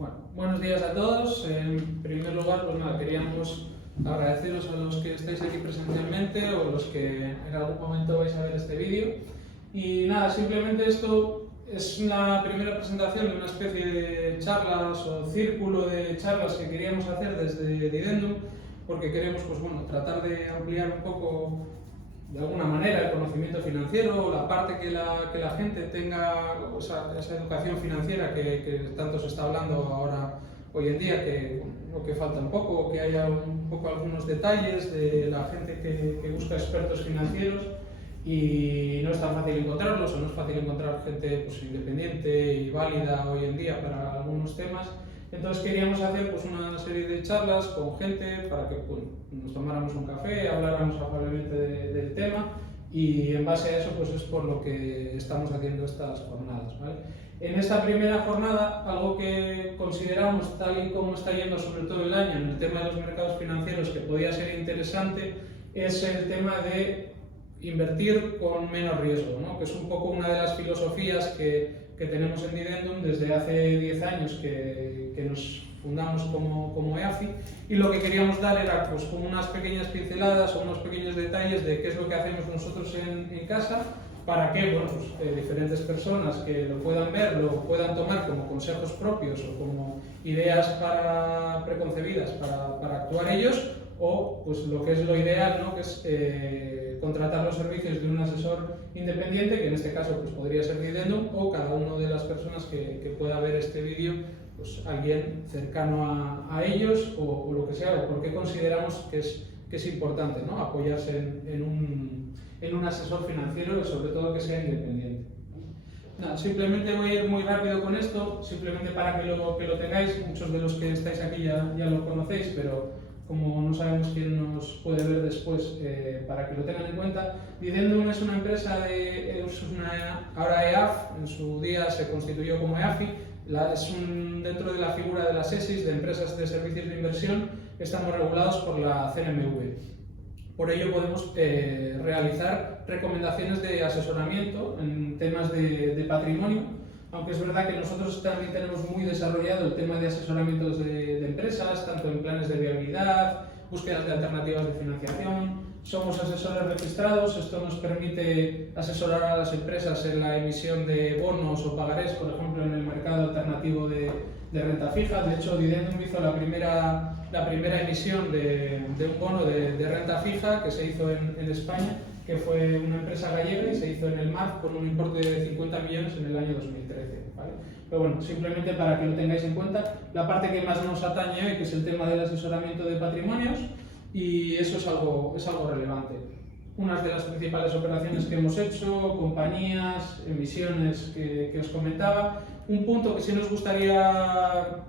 Bueno, buenos días a todos. En primer lugar, pues nada, queríamos agradeceros a los que estáis aquí presencialmente o los que en algún momento vais a ver este vídeo. Y nada, simplemente esto es la primera presentación de una especie de charlas o círculo de charlas que queríamos hacer desde Didendum, porque queremos, pues bueno, tratar de ampliar un poco de alguna manera el conocimiento financiero, la parte que la gente tenga esa educación financiera que tanto se está hablando ahora hoy en día, que falta un poco, que haya un poco algunos detalles de la gente que busca expertos financieros y no es tan fácil encontrarlos, o no es fácil encontrar gente pues, independiente y válida hoy en día para algunos temas. Entonces queríamos hacer pues, una serie de charlas con gente para que pues, nos tomáramos un café, habláramos afablemente del tema, y en base a eso pues, es por lo que estamos haciendo estas jornadas, ¿vale? En esta primera jornada, algo que consideramos, tal y como está yendo sobre todo el año en el tema de los mercados financieros, que podía ser interesante, es el tema de invertir con menos riesgo, ¿no? Que es un poco una de las filosofías que tenemos en Didendum desde hace 10 años que nos fundamos como EAFI, y lo que queríamos dar era pues, como unas pequeñas pinceladas o unos pequeños detalles de qué es lo que hacemos nosotros en casa, para que bueno, pues, diferentes personas que lo puedan ver, lo puedan tomar como consejos propios o como ideas preconcebidas para actuar ellos, o pues, lo que es lo ideal, ¿no? Que es contratar los servicios de un asesor independiente, que en este caso pues, podría ser Didendum, o cada una de las personas que pueda ver este vídeo, pues alguien cercano a ellos o lo que sea, o porque consideramos que es importante, ¿no? Apoyarse en un asesor financiero, sobre todo que sea independiente. Nada, simplemente voy a ir muy rápido con esto, simplemente para que lo tengáis. Muchos de los que estáis aquí ya lo conocéis, pero como no sabemos quién nos puede ver después, para que lo tengan en cuenta. Didendum es una empresa ahora EAF, en su día se constituyó como EAFI, dentro de la figura de las ESIs, de empresas de servicios de inversión, estamos regulados por la CNMV. Por ello podemos realizar recomendaciones de asesoramiento en temas de patrimonio, aunque es verdad que nosotros también tenemos muy desarrollado el tema de asesoramientos de empresas, tanto en planes de viabilidad, búsquedas de alternativas de financiación. Somos asesores registrados, esto nos permite asesorar a las empresas en la emisión de bonos o pagarés, por ejemplo, en el mercado alternativo de renta fija. De hecho, Didendum hizo la primera emisión de un bono de renta fija que se hizo en España, que fue una empresa gallega y se hizo en el MAF por un importe de 50 millones en el año 2013. ¿Vale? Pero bueno, simplemente para que lo tengáis en cuenta, la parte que más nos atañe hoy, que es el tema del asesoramiento de patrimonios, y eso es algo relevante. Unas de las principales operaciones que hemos hecho, compañías, emisiones que os comentaba. Un punto que sí nos gustaría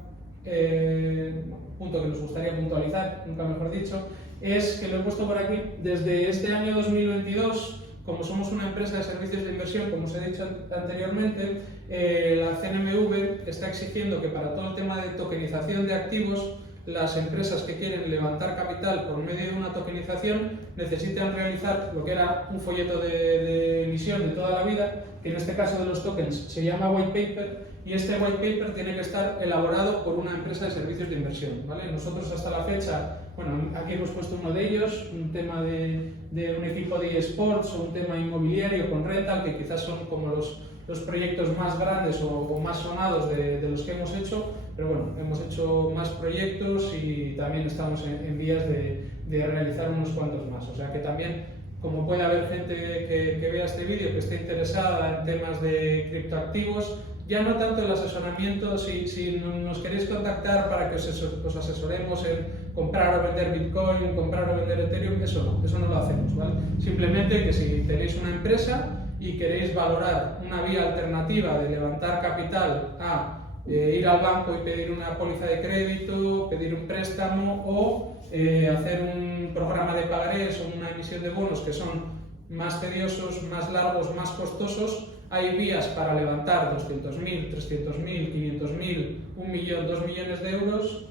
puntualizar, nunca mejor dicho, es que lo he puesto por aquí. Desde este año 2022, como somos una empresa de servicios de inversión, como os he dicho anteriormente, la CNMV está exigiendo que para todo el tema de tokenización de activos, las empresas que quieren levantar capital por medio de una tokenización necesitan realizar lo que era un folleto de emisión de toda la vida, que en este caso de los tokens se llama white paper, y este white paper tiene que estar elaborado por una empresa de servicios de inversión, ¿vale? Nosotros hasta la fecha, bueno, aquí hemos puesto uno de ellos, un tema de un equipo de eSports o un tema inmobiliario con rental, que quizás son como los proyectos más grandes o más sonados de los que hemos hecho, pero bueno, hemos hecho más proyectos y también estamos en vías de realizar unos cuantos más. O sea que también, como puede haber gente que vea este vídeo que esté interesada en temas de criptoactivos, ya no tanto el asesoramiento, si nos queréis contactar para que os asesoremos en comprar o vender Bitcoin, comprar o vender Ethereum, eso no lo hacemos, ¿vale? Simplemente que si tenéis una empresa y queréis valorar una vía alternativa de levantar capital a ir al banco y pedir una póliza de crédito, pedir un préstamo o hacer un programa de pagarés o una emisión de bonos que son más tediosos, más largos, más costosos, hay vías para levantar 200.000, 300.000, 500.000, 1 millón, 2 millones de euros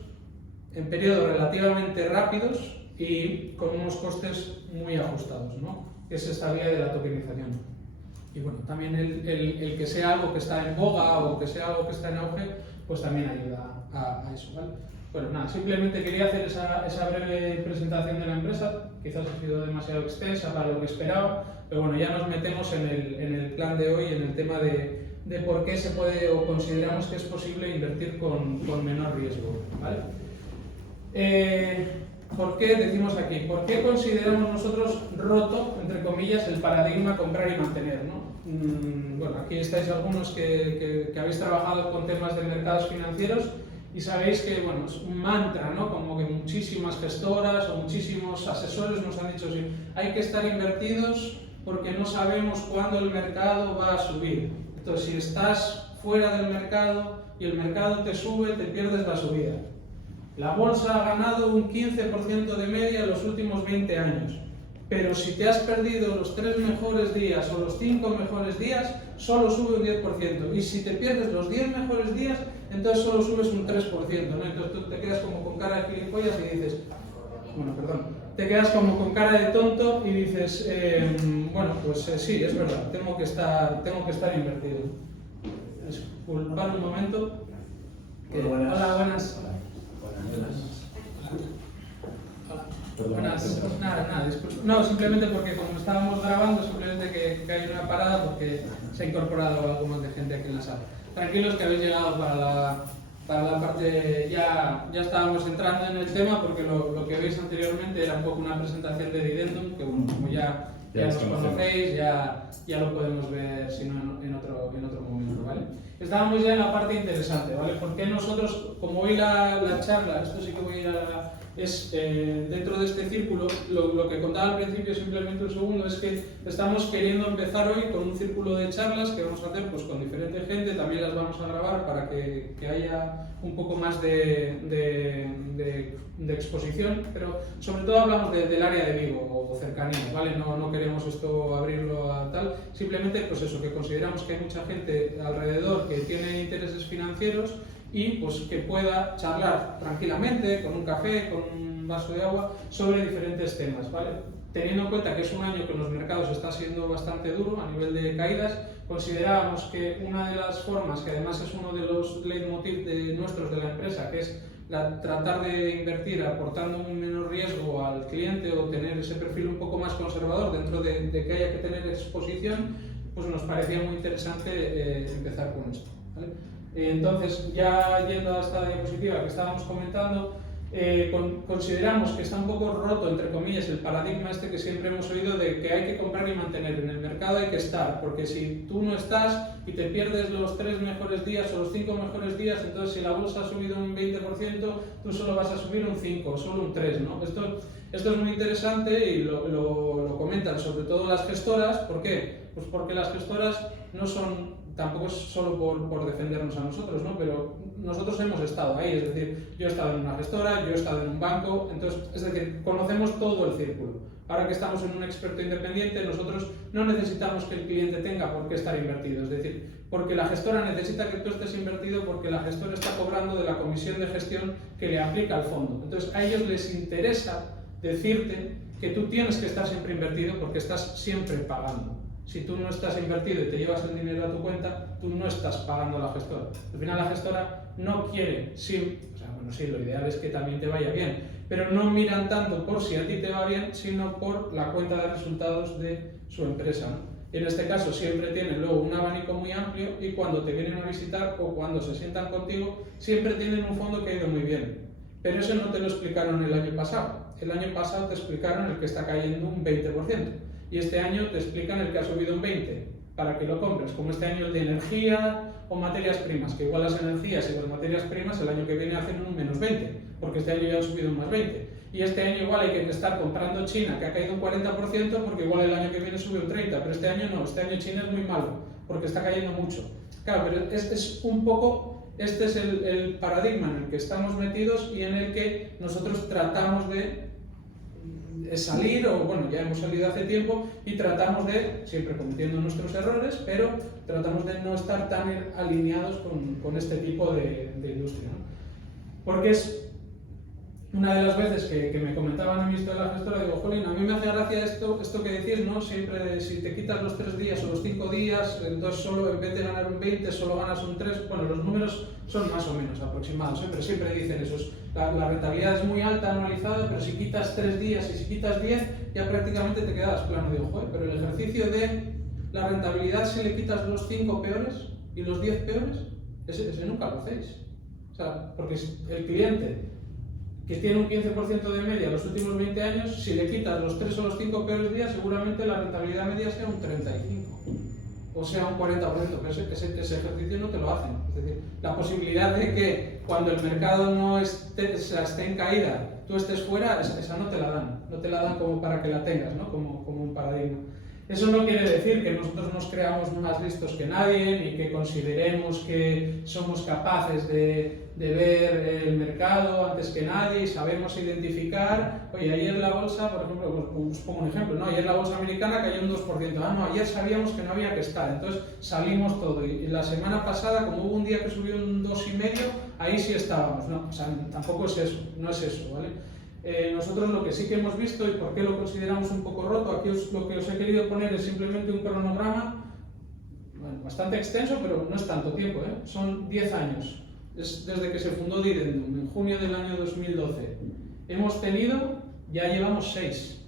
en periodos relativamente rápidos y con unos costes muy ajustados, ¿no? Es esta vía de la tokenización. y bueno, también el que sea algo que está en boga o que sea algo que está en auge, pues también ayuda a eso, ¿vale? Bueno, nada, simplemente quería hacer esa breve presentación de la empresa, quizás ha sido demasiado extensa para lo que esperaba, pero bueno, ya nos metemos en el plan de hoy, en el tema de por qué se puede o consideramos que es posible invertir con menor riesgo, ¿vale? ¿Por qué decimos aquí? ¿Por qué consideramos nosotros roto, entre comillas, el paradigma comprar y mantener, ¿no? Bueno, aquí estáis algunos que habéis trabajado con temas de mercados financieros y sabéis que, bueno, es un mantra, ¿no? Como que muchísimas gestoras o muchísimos asesores nos han dicho que hay que estar invertidos porque no sabemos cuándo el mercado va a subir. Entonces, si estás fuera del mercado y el mercado te sube, te pierdes la subida. La bolsa ha ganado un 15% de media en los últimos 20 años, pero si te has perdido los 3 mejores días o los 5 mejores días, solo sube un 10%, y si te pierdes los 10 mejores días, entonces solo subes un 3%, ¿no? Entonces tú te quedas como con cara de gilipollas y dices, bueno, perdón, te quedas como con cara de tonto y dices, bueno, pues sí, es verdad, tengo que estar invertido. Disculpad un momento. Hola, buenas. Buenas, nada, disculpa. No, simplemente porque como estábamos grabando, simplemente que hay una parada porque se ha incorporado algo más de gente aquí en la sala. Tranquilos que habéis llegado para la parte, ya estábamos entrando en el tema porque lo que veis anteriormente era un poco una presentación de Didendum, que bueno, como ya nos conocéis, ya lo podemos ver, si no en otro momento, ¿vale? Estábamos ya en la parte interesante, ¿vale? Porque nosotros, como hoy la charla, esto sí que voy a ir es dentro de este círculo, lo que contaba al principio, simplemente un segundo, es que estamos queriendo empezar hoy con un círculo de charlas que vamos a hacer pues, con diferente gente, también las vamos a grabar para que haya un poco más de exposición, pero sobre todo hablamos del área de Vigo o cercanías, ¿vale? No queremos esto abrirlo a tal, simplemente pues eso, que consideramos que hay mucha gente alrededor que tiene intereses financieros y pues que pueda charlar tranquilamente, con un café, con un vaso de agua, sobre diferentes temas, ¿vale? Teniendo en cuenta que es un año que en los mercados está siendo bastante duro a nivel de caídas, considerábamos que una de las formas, que además es uno de los leitmotiv nuestros de la empresa, que es tratar de invertir aportando un menor riesgo al cliente o tener ese perfil un poco más conservador dentro de que haya que tener exposición, pues nos parecía muy interesante empezar con esto, ¿vale? Entonces, ya yendo a esta diapositiva que estábamos comentando, consideramos que está un poco roto, entre comillas, el paradigma este que siempre hemos oído de que hay que comprar y mantener. En el mercado hay que estar, porque si tú no estás y te pierdes los 3 mejores días o los 5 mejores días, entonces si la bolsa ha subido un 20%, tú solo vas a subir un 5 o solo un 3, ¿no? Esto es muy interesante y lo comentan sobre todo las gestoras. ¿Por qué? Pues porque las gestoras no son, tampoco es solo por defendernos a nosotros, ¿no? Pero nosotros hemos estado ahí, es decir, yo he estado en una gestora, yo he estado en un banco, entonces, es decir, conocemos todo el círculo. Ahora que estamos en un experto independiente, nosotros no necesitamos que el cliente tenga por qué estar invertido, es decir, porque la gestora necesita que tú estés invertido porque la gestora está cobrando de la comisión de gestión que le aplica al fondo. Entonces, a ellos les interesa decirte que tú tienes que estar siempre invertido porque estás siempre pagando. Si tú no estás invertido y te llevas el dinero a tu cuenta, tú no estás pagando a la gestora. Al final la gestora no quiere, sí, lo ideal es que también te vaya bien, pero no miran tanto por si a ti te va bien, sino por la cuenta de resultados de su empresa, ¿no? Y en este caso siempre tienen luego un abanico muy amplio y cuando te vienen a visitar o cuando se sientan contigo, siempre tienen un fondo que ha ido muy bien. Pero eso no te lo explicaron el año pasado. El año pasado te explicaron el que está cayendo un 20%. Y este año te explican el que ha subido un 20% para que lo compres, como este año el de energía o materias primas, que igual las energías y las materias primas el año que viene hacen un menos 20%, porque este año ya han subido un más 20%. Y este año igual hay que estar comprando China, que ha caído un 40%, porque igual el año que viene sube un 30%, pero este año no, este año China es muy malo, porque está cayendo mucho. Claro, pero es un poco, este es el paradigma en el que estamos metidos y en el que nosotros tratamos de salir, o bueno, ya hemos salido hace tiempo y tratamos de, siempre cometiendo nuestros errores, pero tratamos de no estar tan alineados con este tipo de industria, ¿no? Porque una de las veces que me comentaban a mí esto de la gestora, digo, jolín, a mí me hace gracia esto que decís, ¿no? Siempre, si te quitas los 3 días o los 5 días, entonces solo, en vez de ganar un 20, solo ganas un 3. Bueno, los números son más o menos aproximados, pero siempre dicen eso. La rentabilidad es muy alta anualizada, pero si quitas 3 días y si quitas 10, ya prácticamente te quedas plano. Digo, joder, pero el ejercicio de la rentabilidad, si le quitas los 5 peores y los 10 peores, ese nunca lo hacéis. O sea, porque el cliente que tiene un 15% de media los últimos 20 años, si le quitas los 3 o los 5 peores días, seguramente la rentabilidad media sea un 35, o sea un 40%, pero ese ejercicio no te lo hacen. Es decir, la posibilidad de que cuando el mercado no esté en caída, tú estés fuera, esa no te la dan como para que la tengas, ¿no? como un paradigma. Eso no quiere decir que nosotros nos creamos más listos que nadie, ni que consideremos que somos capaces de ver el mercado antes que nadie y sabemos identificar. Oye, ayer la bolsa, por ejemplo, os pongo un ejemplo, ¿no? Ayer la bolsa americana cayó un 2%. Ah, no, ayer sabíamos que no había que estar, entonces salimos todo. Y la semana pasada, como hubo un día que subió un 2,5, ahí sí estábamos. No, o sea, tampoco es eso, no es eso, ¿vale? Nosotros lo que sí que hemos visto y por qué lo consideramos un poco roto, aquí lo que os he querido poner es simplemente un cronograma, bueno, bastante extenso, pero no es tanto tiempo, ¿eh? Son 10 años, es desde que se fundó Didendum, en junio del año 2012. Ya llevamos 6,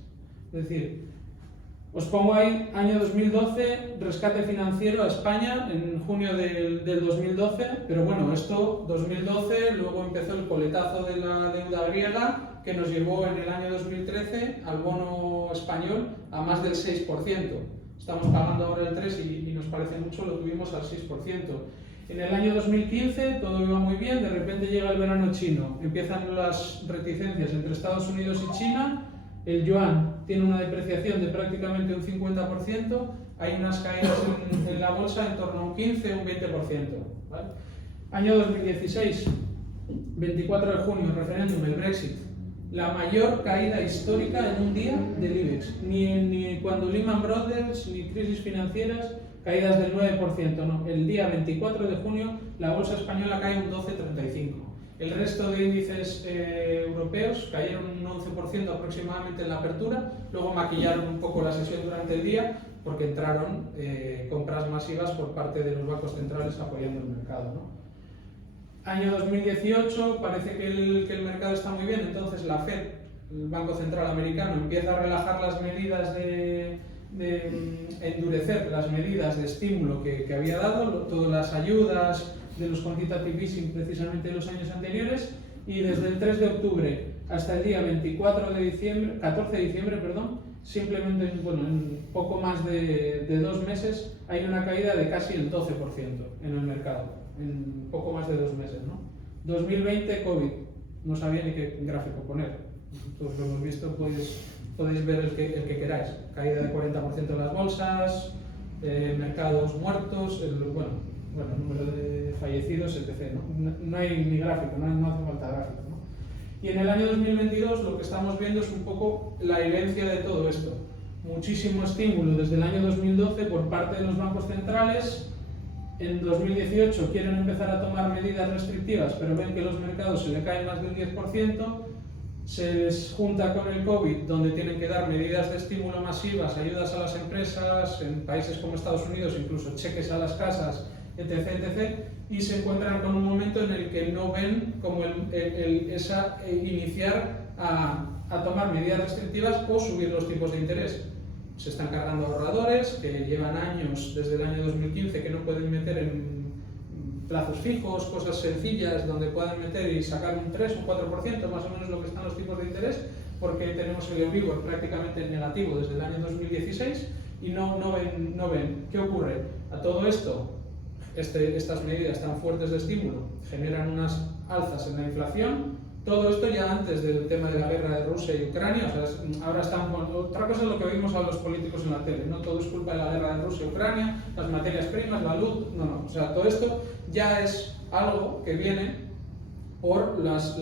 es decir, os pongo ahí, año 2012, rescate financiero a España en junio del 2012, pero bueno, esto 2012, luego empezó el coletazo de la deuda griega, que nos llevó en el año 2013 al bono español a más del 6%. Estamos pagando ahora el 3% y nos parece mucho, lo tuvimos al 6%. En el año 2015 todo iba muy bien, de repente llega el verano chino, empiezan las reticencias entre Estados Unidos y China, el yuan tiene una depreciación de prácticamente un 50%, hay unas caídas en la bolsa en torno a un 15 o un 20%. ¿Vale? Año 2016, 24 de junio, referéndum, el Brexit. La mayor caída histórica en un día del IBEX. Ni cuando Lehman Brothers, ni crisis financieras, caídas del 9%, no. El día 24 de junio la bolsa española cae un 12,35%. El resto de índices europeos cayeron un 11% aproximadamente en la apertura, luego maquillaron un poco la sesión durante el día porque entraron compras masivas por parte de los bancos centrales apoyando el mercado, ¿no? Año 2018, parece que el mercado está muy bien, entonces la Fed, el Banco Central Americano, empieza a relajar las medidas de endurecer las medidas de estímulo que había dado, todas las ayudas de los quantitative easing precisamente de los años anteriores, y desde el 3 de octubre hasta el día 14 de diciembre, simplemente en poco más de 2 meses hay una caída de casi el 12% en el mercado. En poco más de 2 meses, ¿no? 2020, COVID, no sabía ni qué gráfico poner. Todos lo hemos visto, podéis ver el que queráis. Caída de 40% en las bolsas, mercados muertos, número de fallecidos, etc. No hay ni gráfico, no hace falta gráfico, ¿no? Y en el año 2022 lo que estamos viendo es un poco la herencia de todo esto. Muchísimo estímulo desde el año 2012 por parte de los bancos centrales. En 2018 quieren empezar a tomar medidas restrictivas, pero ven que los mercados se le caen más del 10%, se les junta con el COVID, donde tienen que dar medidas de estímulo masivas, ayudas a las empresas, en países como Estados Unidos, incluso cheques a las casas, etc., y se encuentran con un momento en el que no ven como iniciar a tomar medidas restrictivas o subir los tipos de interés. Se están cargando ahorradores que llevan años, desde el año 2015, que no pueden meter en plazos fijos, cosas sencillas donde puedan meter y sacar un 3 o 4%, más o menos lo que están los tipos de interés, porque tenemos el Euribor prácticamente negativo desde el año 2016 y no ven. ¿Qué ocurre? A todo esto, estas medidas tan fuertes de estímulo generan unas alzas en la inflación. Todo esto ya antes del tema de la guerra de Rusia y Ucrania, o sea, ahora están, otra cosa es lo que vimos a los políticos en la tele, no todo es culpa de la guerra de Rusia y Ucrania, las materias primas, la luz, no, o sea, todo esto ya es algo que viene por las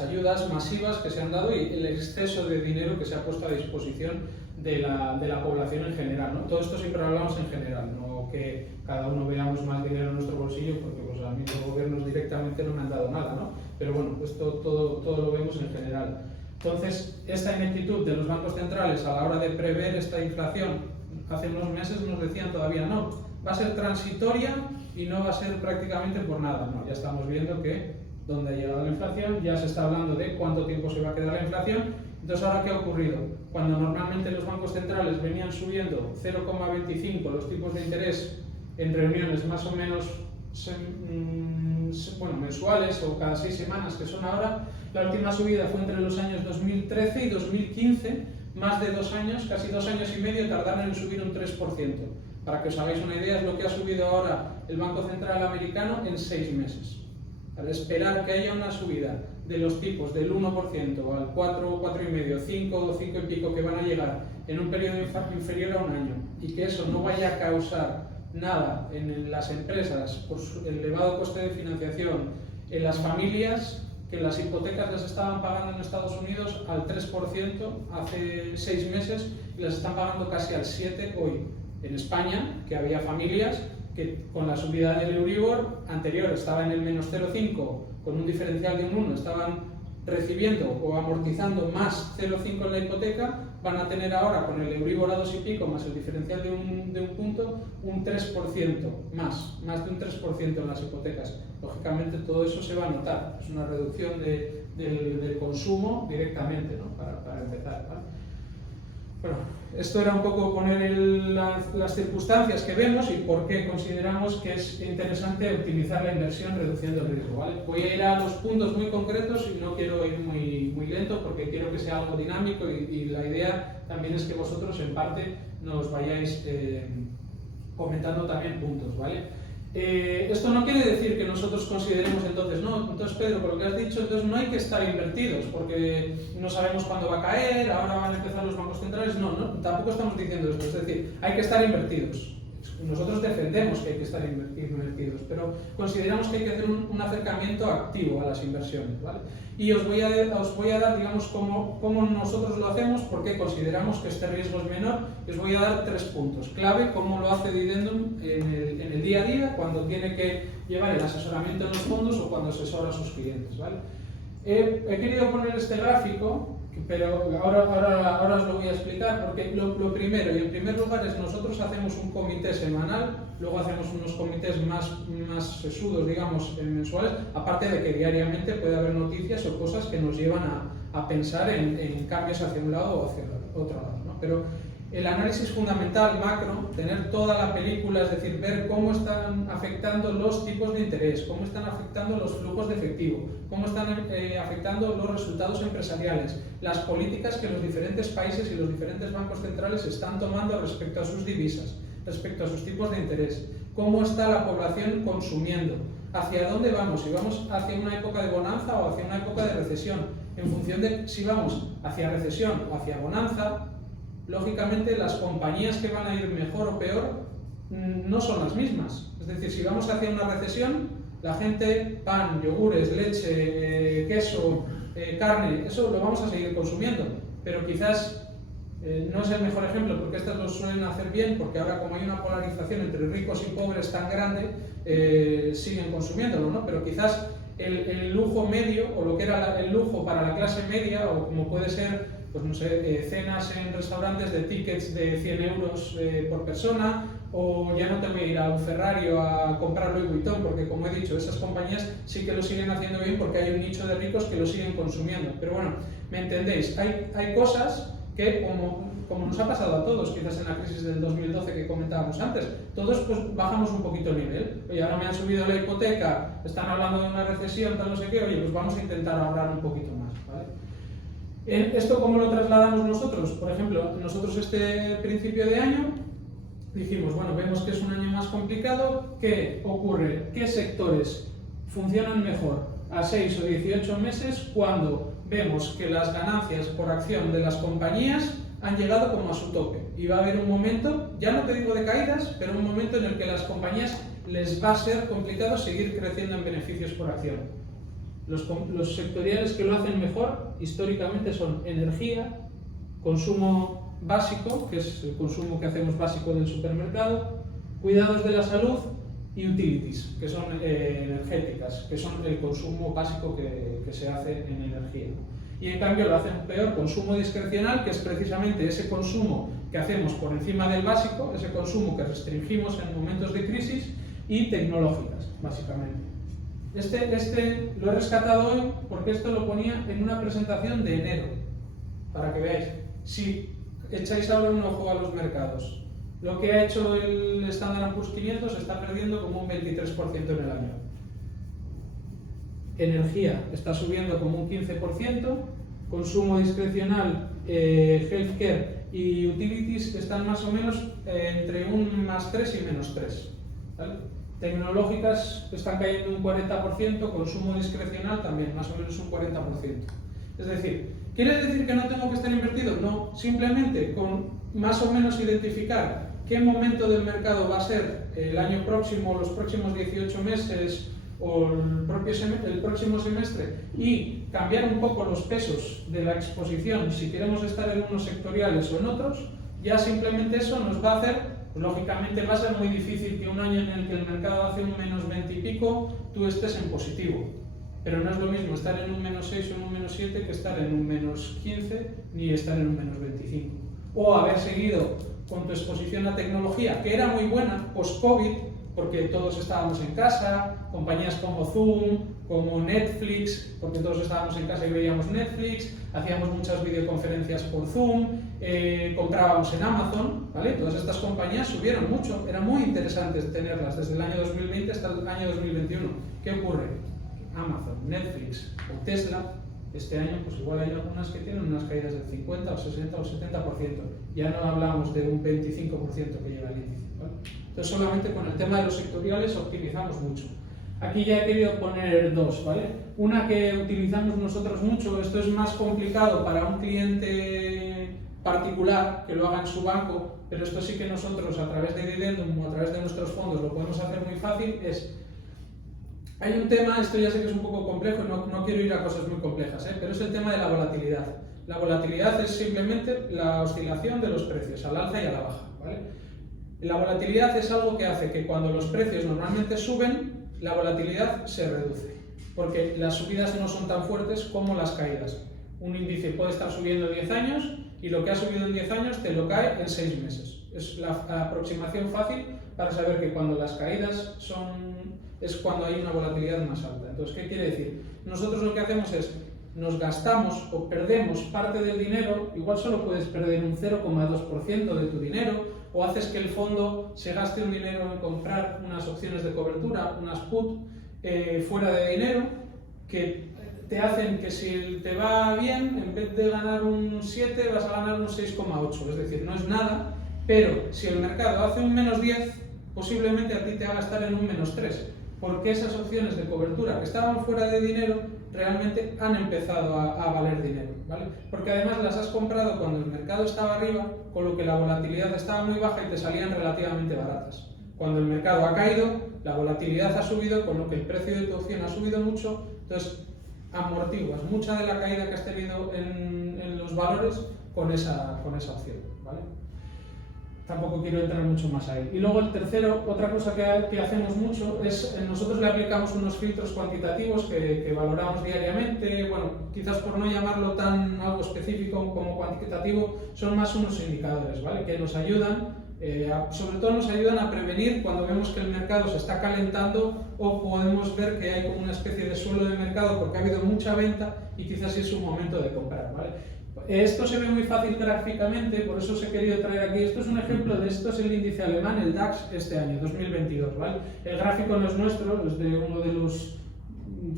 ayudas masivas que se han dado y el exceso de dinero que se ha puesto a disposición de la población en general, ¿no? Todo esto siempre hablamos en general, no que cada uno veamos más dinero en nuestro bolsillo, porque pues, a mí los gobiernos directamente prácticamente no me han dado nada, ¿no? Pero bueno, esto todo lo vemos en general. Entonces, esta ineptitud de los bancos centrales a la hora de prever esta inflación, hace unos meses nos decían todavía no, va a ser transitoria y no va a ser prácticamente por nada. No, ya estamos viendo que donde ha llegado la inflación, ya se está hablando de cuánto tiempo se va a quedar la inflación. Entonces, ¿ahora qué ha ocurrido? Cuando normalmente los bancos centrales venían subiendo 0,25 los tipos de interés en reuniones más o menos mensuales o cada 6 semanas, que son ahora, la última subida fue entre los años 2013 y 2015, más de 2 años, casi 2 años y medio tardaron en subir un 3%. Para que os hagáis una idea, es lo que ha subido ahora el Banco Central americano en 6 meses. Al esperar que haya una subida de los tipos del 1% al 4, 4,5, 5 y pico que van a llegar en un periodo inferior a un año y que eso no vaya a causar nada en las empresas por el elevado coste de financiación, en las familias, que las hipotecas las estaban pagando en Estados Unidos al 3% hace 6 meses y las están pagando casi al 7% hoy. En España, que había familias que con la subida del Euribor anterior estaba en el menos 0,5, con un diferencial de un 1, estaban recibiendo o amortizando más 0,5 en la hipoteca, van a tener ahora con el Euribor a 2 y pico más el diferencial de un punto, un 3% más de un 3% en las hipotecas. Lógicamente todo eso se va a notar, es una reducción del consumo directamente, ¿no? Para empezar, ¿vale? Bueno, esto era un poco poner las circunstancias que vemos y por qué consideramos que es interesante optimizar la inversión reduciendo el riesgo, ¿vale? Voy a ir a los puntos muy concretos y no quiero ir muy lento porque quiero que sea algo dinámico y la idea también es que vosotros en parte nos vayáis comentando también puntos, ¿vale? Esto no quiere decir que nosotros consideremos entonces Pedro, por lo que has dicho, entonces no hay que estar invertidos porque no sabemos cuándo va a caer, ahora van a empezar los bancos centrales, no, tampoco estamos diciendo esto, es decir, hay que estar invertidos. Nosotros defendemos que hay que estar invertidos, pero consideramos que hay que hacer un acercamiento activo a las inversiones, ¿vale? Y os voy a dar, digamos, cómo nosotros lo hacemos, porque consideramos que este riesgo es menor, y os voy a dar 3 puntos clave, cómo lo hace Didendum en el día a día, cuando tiene que llevar el asesoramiento en los fondos o cuando asesora a sus clientes, ¿vale? He querido poner este gráfico, pero ahora os lo voy a explicar, porque lo primero y en primer lugar es nosotros hacemos un comité semanal, luego hacemos unos comités más sesudos, digamos, mensuales, aparte de que diariamente puede haber noticias o cosas que nos llevan a pensar en cambios hacia un lado o hacia otro lado, ¿no? Pero el análisis fundamental, macro, tener toda la película, es decir, ver cómo están afectando los tipos de interés, cómo están afectando los flujos de efectivo, cómo están afectando los resultados empresariales, las políticas que los diferentes países y los diferentes bancos centrales están tomando respecto a sus divisas, respecto a sus tipos de interés, cómo está la población consumiendo, hacia dónde vamos, si vamos hacia una época de bonanza o hacia una época de recesión. En función de si vamos hacia recesión o hacia bonanza, lógicamente las compañías que van a ir mejor o peor no son las mismas. Es decir, si vamos hacia una recesión, la gente, pan, yogures, leche, queso, carne, eso lo vamos a seguir consumiendo, pero quizás no es el mejor ejemplo porque estas lo suelen hacer bien, porque ahora como hay una polarización entre ricos y pobres tan grande, siguen consumiéndolo, ¿no? Pero quizás el lujo medio, o lo que era el lujo para la clase media, o como puede ser, pues no sé, cenas en restaurantes de tickets de 100 euros por persona, o ya no te voy a ir a un Ferrari o a comprar Louis Vuitton, porque como he dicho, esas compañías sí que lo siguen haciendo bien porque hay un nicho de ricos que lo siguen consumiendo. Pero bueno, ¿me entendéis? Hay cosas que, como nos ha pasado a todos, quizás en la crisis del 2012 que comentábamos antes, todos pues bajamos un poquito el nivel. Oye, ahora me han subido la hipoteca, están hablando de una recesión, tal no sé qué, oye, pues vamos a intentar ahorrar un poquito más, ¿vale? ¿Esto cómo lo trasladamos nosotros? Por ejemplo, nosotros este principio de año dijimos, bueno, vemos que es un año más complicado, ¿qué ocurre? ¿Qué sectores funcionan mejor a 6 o 18 meses cuando vemos que las ganancias por acción de las compañías han llegado como a su tope? Y va a haber un momento, ya no te digo de caídas, pero un momento en el que a las compañías les va a ser complicado seguir creciendo en beneficios por acción. Los sectoriales que lo hacen mejor históricamente son energía, consumo básico, que es el consumo que hacemos básico del supermercado, cuidados de la salud y utilities, que son energéticas, que son el consumo básico que se hace en energía. Y en cambio lo hacen peor consumo discrecional, que es precisamente ese consumo que hacemos por encima del básico, ese consumo que restringimos en momentos de crisis, y tecnológicas, básicamente. Este lo he rescatado hoy porque esto lo ponía en una presentación de enero, para que veáis. Si echáis ahora un ojo a los mercados, lo que ha hecho el Standard & Poor's 500 está perdiendo como un 23% en el año. Energía está subiendo como un 15%, consumo discrecional, healthcare y utilities están más o menos entre un más 3 y menos 3. ¿Vale? Tecnológicas están cayendo un 40%, consumo discrecional también, más o menos un 40%. Es decir, ¿quiere decir que no tengo que estar invertido? No, simplemente con más o menos identificar qué momento del mercado va a ser el año próximo, los próximos 18 meses o el próximo semestre y cambiar un poco los pesos de la exposición si queremos estar en unos sectoriales o en otros, ya simplemente eso nos va a hacer, pues lógicamente va a ser muy difícil que un año en el que el mercado hace un menos 20 y pico, tú estés en positivo. Pero no es lo mismo estar en un menos 6 o en un menos 7 que estar en un menos 15 ni estar en un menos 25. O haber seguido con tu exposición a tecnología, que era muy buena post-COVID, porque todos estábamos en casa, compañías como Zoom, como Netflix, porque todos estábamos en casa y veíamos Netflix, hacíamos muchas videoconferencias por Zoom, comprábamos en Amazon, ¿vale? Todas estas compañías subieron mucho, era muy interesante tenerlas desde el año 2020 hasta el año 2021. ¿Qué ocurre? Amazon, Netflix o Tesla, este año pues igual hay algunas que tienen unas caídas del 50 o 60 o 70%. Ya no hablamos de un 25% que lleva el índice, ¿vale? Entonces solamente con el tema de los sectoriales optimizamos mucho. Aquí ya he querido poner dos, ¿vale? Una que utilizamos nosotros mucho, esto es más complicado para un cliente particular que lo haga en su banco, pero esto sí que nosotros a través de Didendum o a través de nuestros fondos lo podemos hacer muy fácil, hay un tema, esto ya sé que es un poco complejo y no quiero ir a cosas muy complejas, pero es el tema de la volatilidad. La volatilidad es simplemente la oscilación de los precios, al alza y a la baja, ¿vale? La volatilidad es algo que hace que cuando los precios normalmente suben, la volatilidad se reduce, porque las subidas no son tan fuertes como las caídas. Un índice puede estar subiendo 10 años y lo que ha subido en 10 años te lo cae en 6 meses. Es la aproximación fácil para saber que cuando las caídas es cuando hay una volatilidad más alta. Entonces, ¿qué quiere decir? Nosotros lo que hacemos es, nos gastamos o perdemos parte del dinero, igual solo puedes perder un 0,2% de tu dinero, o haces que el fondo se gaste un dinero en comprar unas opciones de cobertura, unas put, fuera de dinero, que te hacen que si te va bien, en vez de ganar un 7, vas a ganar un 6,8, es decir, no es nada, pero si el mercado hace un menos 10, posiblemente a ti te haga estar en un menos 3, porque esas opciones de cobertura que estaban fuera de dinero realmente han empezado a valer dinero, ¿vale? Porque además las has comprado cuando el mercado estaba arriba, con lo que la volatilidad estaba muy baja y te salían relativamente baratas. Cuando el mercado ha caído, la volatilidad ha subido, con lo que el precio de tu opción ha subido mucho, entonces amortiguas mucha de la caída que has tenido en los valores con esa opción, ¿vale? Tampoco quiero entrar mucho más ahí. Y luego el tercero, otra cosa que hacemos mucho es, nosotros le aplicamos unos filtros cuantitativos que valoramos diariamente, bueno, quizás por no llamarlo tan algo específico como cuantitativo, son más unos indicadores, ¿vale? Que nos ayudan, sobre todo nos ayudan a prevenir cuando vemos que el mercado se está calentando o podemos ver que hay como una especie de suelo de mercado porque ha habido mucha venta y quizás es un momento de comprar, ¿vale? Esto se ve muy fácil gráficamente, por eso os he querido traer aquí. Esto es un ejemplo de esto, es el índice alemán, el DAX, este año, 2022, ¿vale? El gráfico no es nuestro, es de uno de los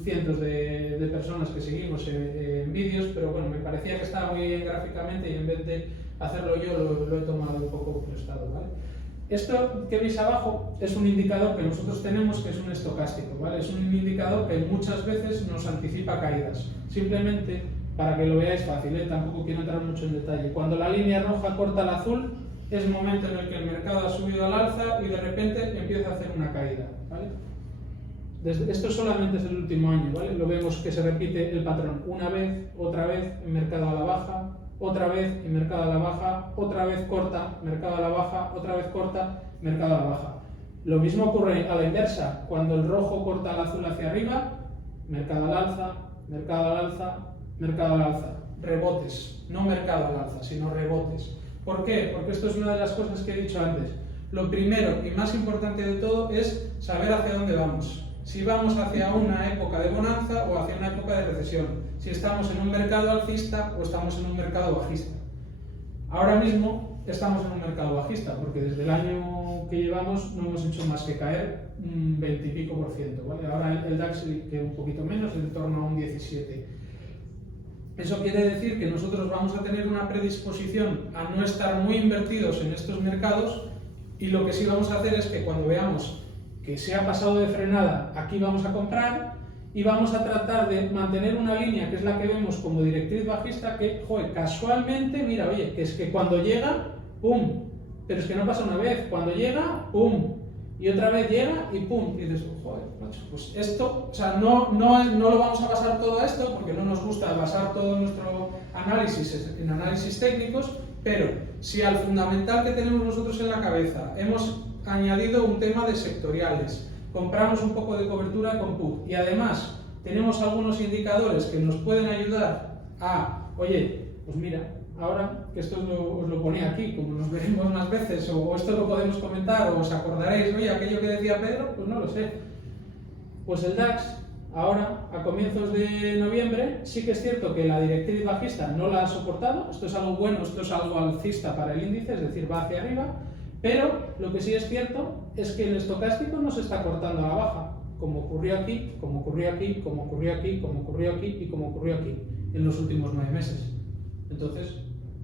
cientos de personas que seguimos en vídeos, pero bueno, me parecía que estaba muy bien gráficamente y en vez de hacerlo yo lo he tomado un poco prestado, ¿vale? Esto que veis abajo es un indicador que nosotros tenemos que es un estocástico, ¿vale? Es un indicador que muchas veces nos anticipa caídas. Simplemente para que lo veáis fácil, tampoco quiero entrar mucho en detalle. Cuando la línea roja corta el azul, es el momento en el que el mercado ha subido al alza y de repente empieza a hacer una caída, ¿vale? Esto solamente es el último año, ¿vale? Lo vemos que se repite el patrón una vez, otra vez, en mercado a la baja, otra vez en mercado a la baja, otra vez corta, mercado a la baja, otra vez corta, mercado a la baja. Lo mismo ocurre a la inversa. Cuando el rojo corta al azul hacia arriba, mercado al alza, mercado al alza, mercado al alza. Rebotes, no mercado al alza, sino rebotes. ¿Por qué? Porque esto es una de las cosas que he dicho antes. Lo primero y más importante de todo es saber hacia dónde vamos. Si vamos hacia una época de bonanza o hacia una época de recesión. Si estamos en un mercado alcista o estamos en un mercado bajista. Ahora mismo estamos en un mercado bajista, porque desde el año que llevamos no hemos hecho más que caer un 20 y pico %, ¿vale? Ahora el DAX que un poquito menos, en torno a un 17. Eso quiere decir que nosotros vamos a tener una predisposición a no estar muy invertidos en estos mercados, y lo que sí vamos a hacer es que cuando veamos que se ha pasado de frenada, aquí vamos a comprar y vamos a tratar de mantener una línea que es la que vemos como directriz bajista, que, joder, casualmente, mira, oye, que es que cuando llega, ¡pum! Pero es que no pasa una vez, cuando llega, ¡pum! Y otra vez llega y ¡pum! Y dices, joder, macho, pues esto, o sea, no lo vamos a basar todo a esto, porque no nos gusta basar todo nuestro análisis en análisis técnicos, pero si al fundamental que tenemos nosotros en la cabeza hemos añadido un tema de sectoriales, compramos un poco de cobertura con put y además tenemos algunos indicadores que nos pueden ayudar a, oye, pues mira, ahora que esto os lo ponía aquí, como nos veremos más veces, o esto lo podemos comentar, o os acordaréis, oye, aquello que decía Pedro, pues no lo sé. Pues el DAX, ahora, a comienzos de noviembre, sí que es cierto que la directriz bajista no la ha soportado, esto es algo bueno, esto es algo alcista para el índice, es decir, va hacia arriba, pero lo que sí es cierto es que el estocástico no se está cortando a la baja, como ocurrió aquí, como ocurrió aquí, como ocurrió aquí, como ocurrió aquí y como ocurrió aquí en los últimos 9 meses. Entonces,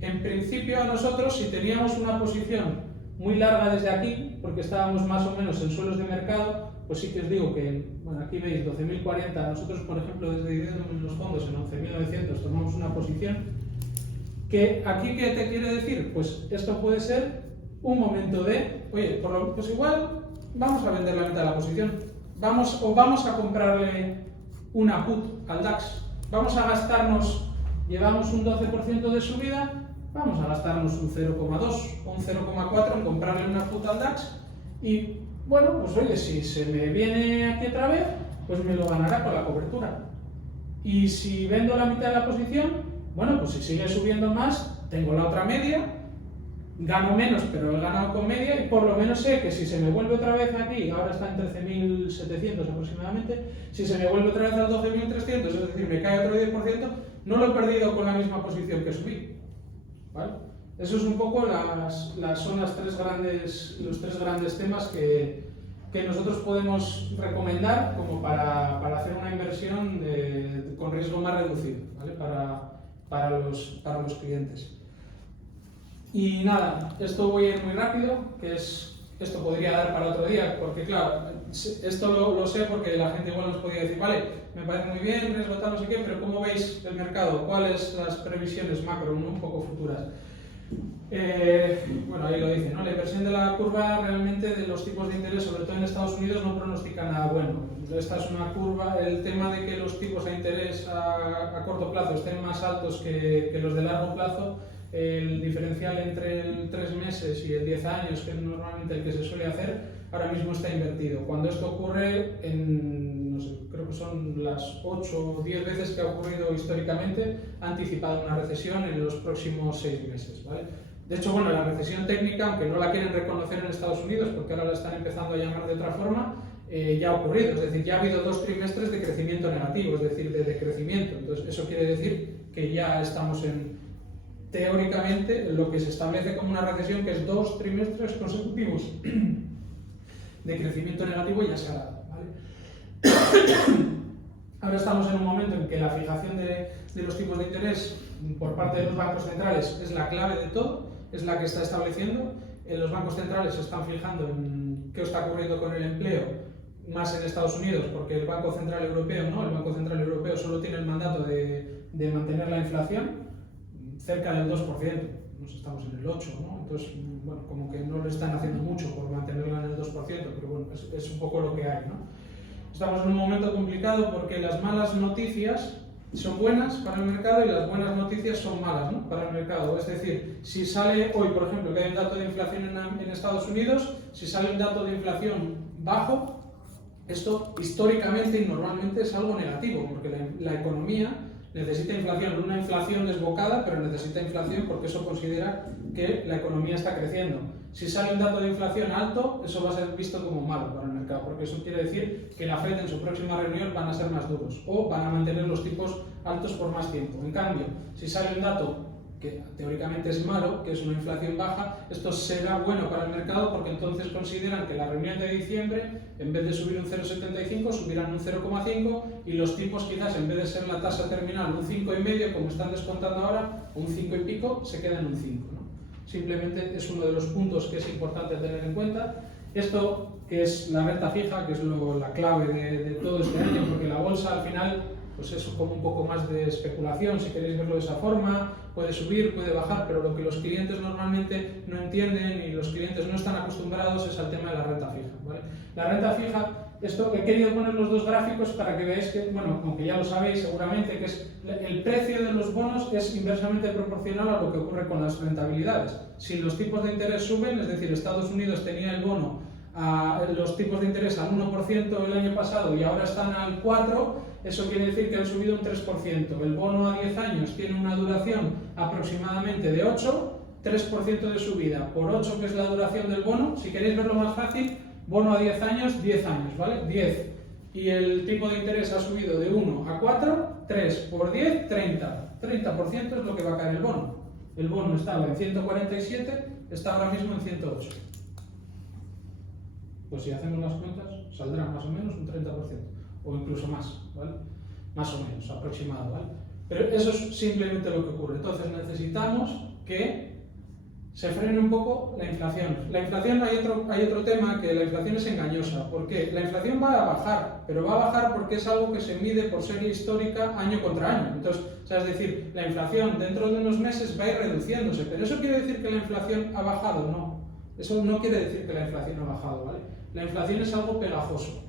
en principio a nosotros, si teníamos una posición muy larga desde aquí, porque estábamos más o menos en suelos de mercado, pues sí que os digo que, bueno, aquí veis 12.040, nosotros por ejemplo desde dividendos en los fondos en 11.900 tomamos una posición, que aquí ¿qué te quiere decir? Pues esto puede ser un momento de, oye, pues igual vamos a vender la mitad de la posición, vamos a comprarle una put al DAX, vamos a gastarnos, llevamos un 12% de subida, vamos a gastarnos un 0,2 o un 0,4 en comprarle una put al DAX y, bueno, pues oye, si se me viene aquí otra vez, pues me lo ganará con la cobertura. Y si vendo la mitad de la posición, bueno, pues si sigue subiendo más, tengo la otra media, gano menos, pero he ganado con media y por lo menos sé que si se me vuelve otra vez aquí, ahora está en 13.700 aproximadamente, si se me vuelve otra vez al 12.300, es decir, me cae otro 10%, no lo he perdido con la misma posición que subí. ¿Vale? Eso es un poco son los tres grandes temas que nosotros podemos recomendar como para hacer una inversión con riesgo más reducido, ¿vale? para los clientes. Y nada, esto voy a ir muy rápido, esto podría dar para otro día, porque claro, esto lo sé porque la gente igual nos podría decir, vale, me parece muy bien, riesgo tal, no sé qué, pero ¿cómo veis el mercado? ¿Cuáles las previsiones macro, un poco futuras? Bueno, ahí lo dice, ¿no? La inversión de la curva realmente de los tipos de interés, sobre todo en Estados Unidos, no pronostica nada bueno. Esta es una curva, el tema de que los tipos de interés a corto plazo estén más altos que los de largo plazo, el diferencial entre el 3 meses y el 10 años, que es normalmente el que se suele hacer, ahora mismo está invertido. Cuando esto ocurre, no sé, creo que son las 8 o 10 veces que ha ocurrido históricamente, ha anticipado una recesión en los próximos 6 meses, ¿vale? De hecho, bueno, la recesión técnica, aunque no la quieren reconocer en Estados Unidos, porque ahora la están empezando a llamar de otra forma, ya ha ocurrido. Es decir, ya ha habido 2 trimestres de crecimiento negativo, es decir, de decrecimiento. Entonces, eso quiere decir que ya estamos teóricamente, lo que se establece como una recesión, que es 2 trimestres consecutivos de crecimiento negativo, ya se ha dado, ¿vale? Ahora estamos en un momento en que la fijación de los tipos de interés por parte de los bancos centrales es la clave de todo, es la que está estableciendo. Los bancos centrales se están fijando en qué está ocurriendo con el empleo, más en Estados Unidos, porque el Banco Central Europeo no, el Banco Central Europeo solo tiene el mandato de mantener la inflación cerca del 2%, nos estamos en el 8%, ¿no? Entonces, bueno, como que no lo están haciendo mucho por mantenerla en el 2%, pero bueno, es un poco lo que hay, ¿no? Estamos en un momento complicado porque las malas noticias son buenas para el mercado y las buenas noticias son malas, ¿no?, para el mercado. Es decir, si sale hoy, por ejemplo, que hay un dato de inflación en Estados Unidos, si sale un dato de inflación bajo, esto históricamente y normalmente es algo negativo, porque la economía necesita inflación, no una inflación desbocada, pero necesita inflación porque eso considera que la economía está creciendo. Si sale un dato de inflación alto, eso va a ser visto como malo para el mercado, porque eso quiere decir que la Fed en su próxima reunión van a ser más duros o van a mantener los tipos altos por más tiempo. En cambio, si sale un dato que teóricamente es malo, que es una inflación baja, esto será bueno para el mercado porque entonces consideran que la reunión de diciembre, en vez de subir un 0,75, subirán un 0,5 y los tipos quizás, en vez de ser la tasa terminal un 5,5, como están descontando ahora, un 5 y pico, se queda en un 5, ¿no? Simplemente es uno de los puntos que es importante tener en cuenta. Esto, que es la renta fija, que es luego la clave de todo este año, porque la bolsa al final pues es como un poco más de especulación, si queréis verlo de esa forma, puede subir, puede bajar, pero lo que los clientes normalmente no entienden y los clientes no están acostumbrados es al tema de la renta fija, ¿vale? La renta fija, esto he querido poner los dos gráficos para que veáis que, bueno, aunque ya lo sabéis seguramente, que es el precio de los bonos es inversamente proporcional a lo que ocurre con las rentabilidades. Si los tipos de interés suben, es decir, Estados Unidos tenía el bono los tipos de interés al 1% el año pasado y ahora están al 4%, eso quiere decir que han subido un 3%. El bono a 10 años tiene una duración aproximadamente de 8, 3% de subida por 8, que es la duración del bono. Si queréis verlo más fácil, bono a 10 años, 10 años, ¿vale? 10. Y el tipo de interés ha subido de 1 a 4, 3 por 10, 30. 30% es lo que va a caer el bono. El bono estaba en 147, está ahora mismo en 108. Pues si hacemos las cuentas, saldrá más o menos un 30%, o incluso más, ¿vale? Más o menos, aproximado, ¿vale? Pero eso es simplemente lo que ocurre. Entonces necesitamos que se frene un poco la inflación. La inflación, hay otro tema, que la inflación es engañosa. ¿Por qué? La inflación va a bajar, pero va a bajar porque es algo que se mide por serie histórica año contra año. Entonces, o sea, es decir, la inflación dentro de unos meses va a ir reduciéndose, pero ¿eso quiere decir que la inflación ha bajado? No. Eso no quiere decir que la inflación ha bajado, ¿vale? La inflación es algo pegajoso.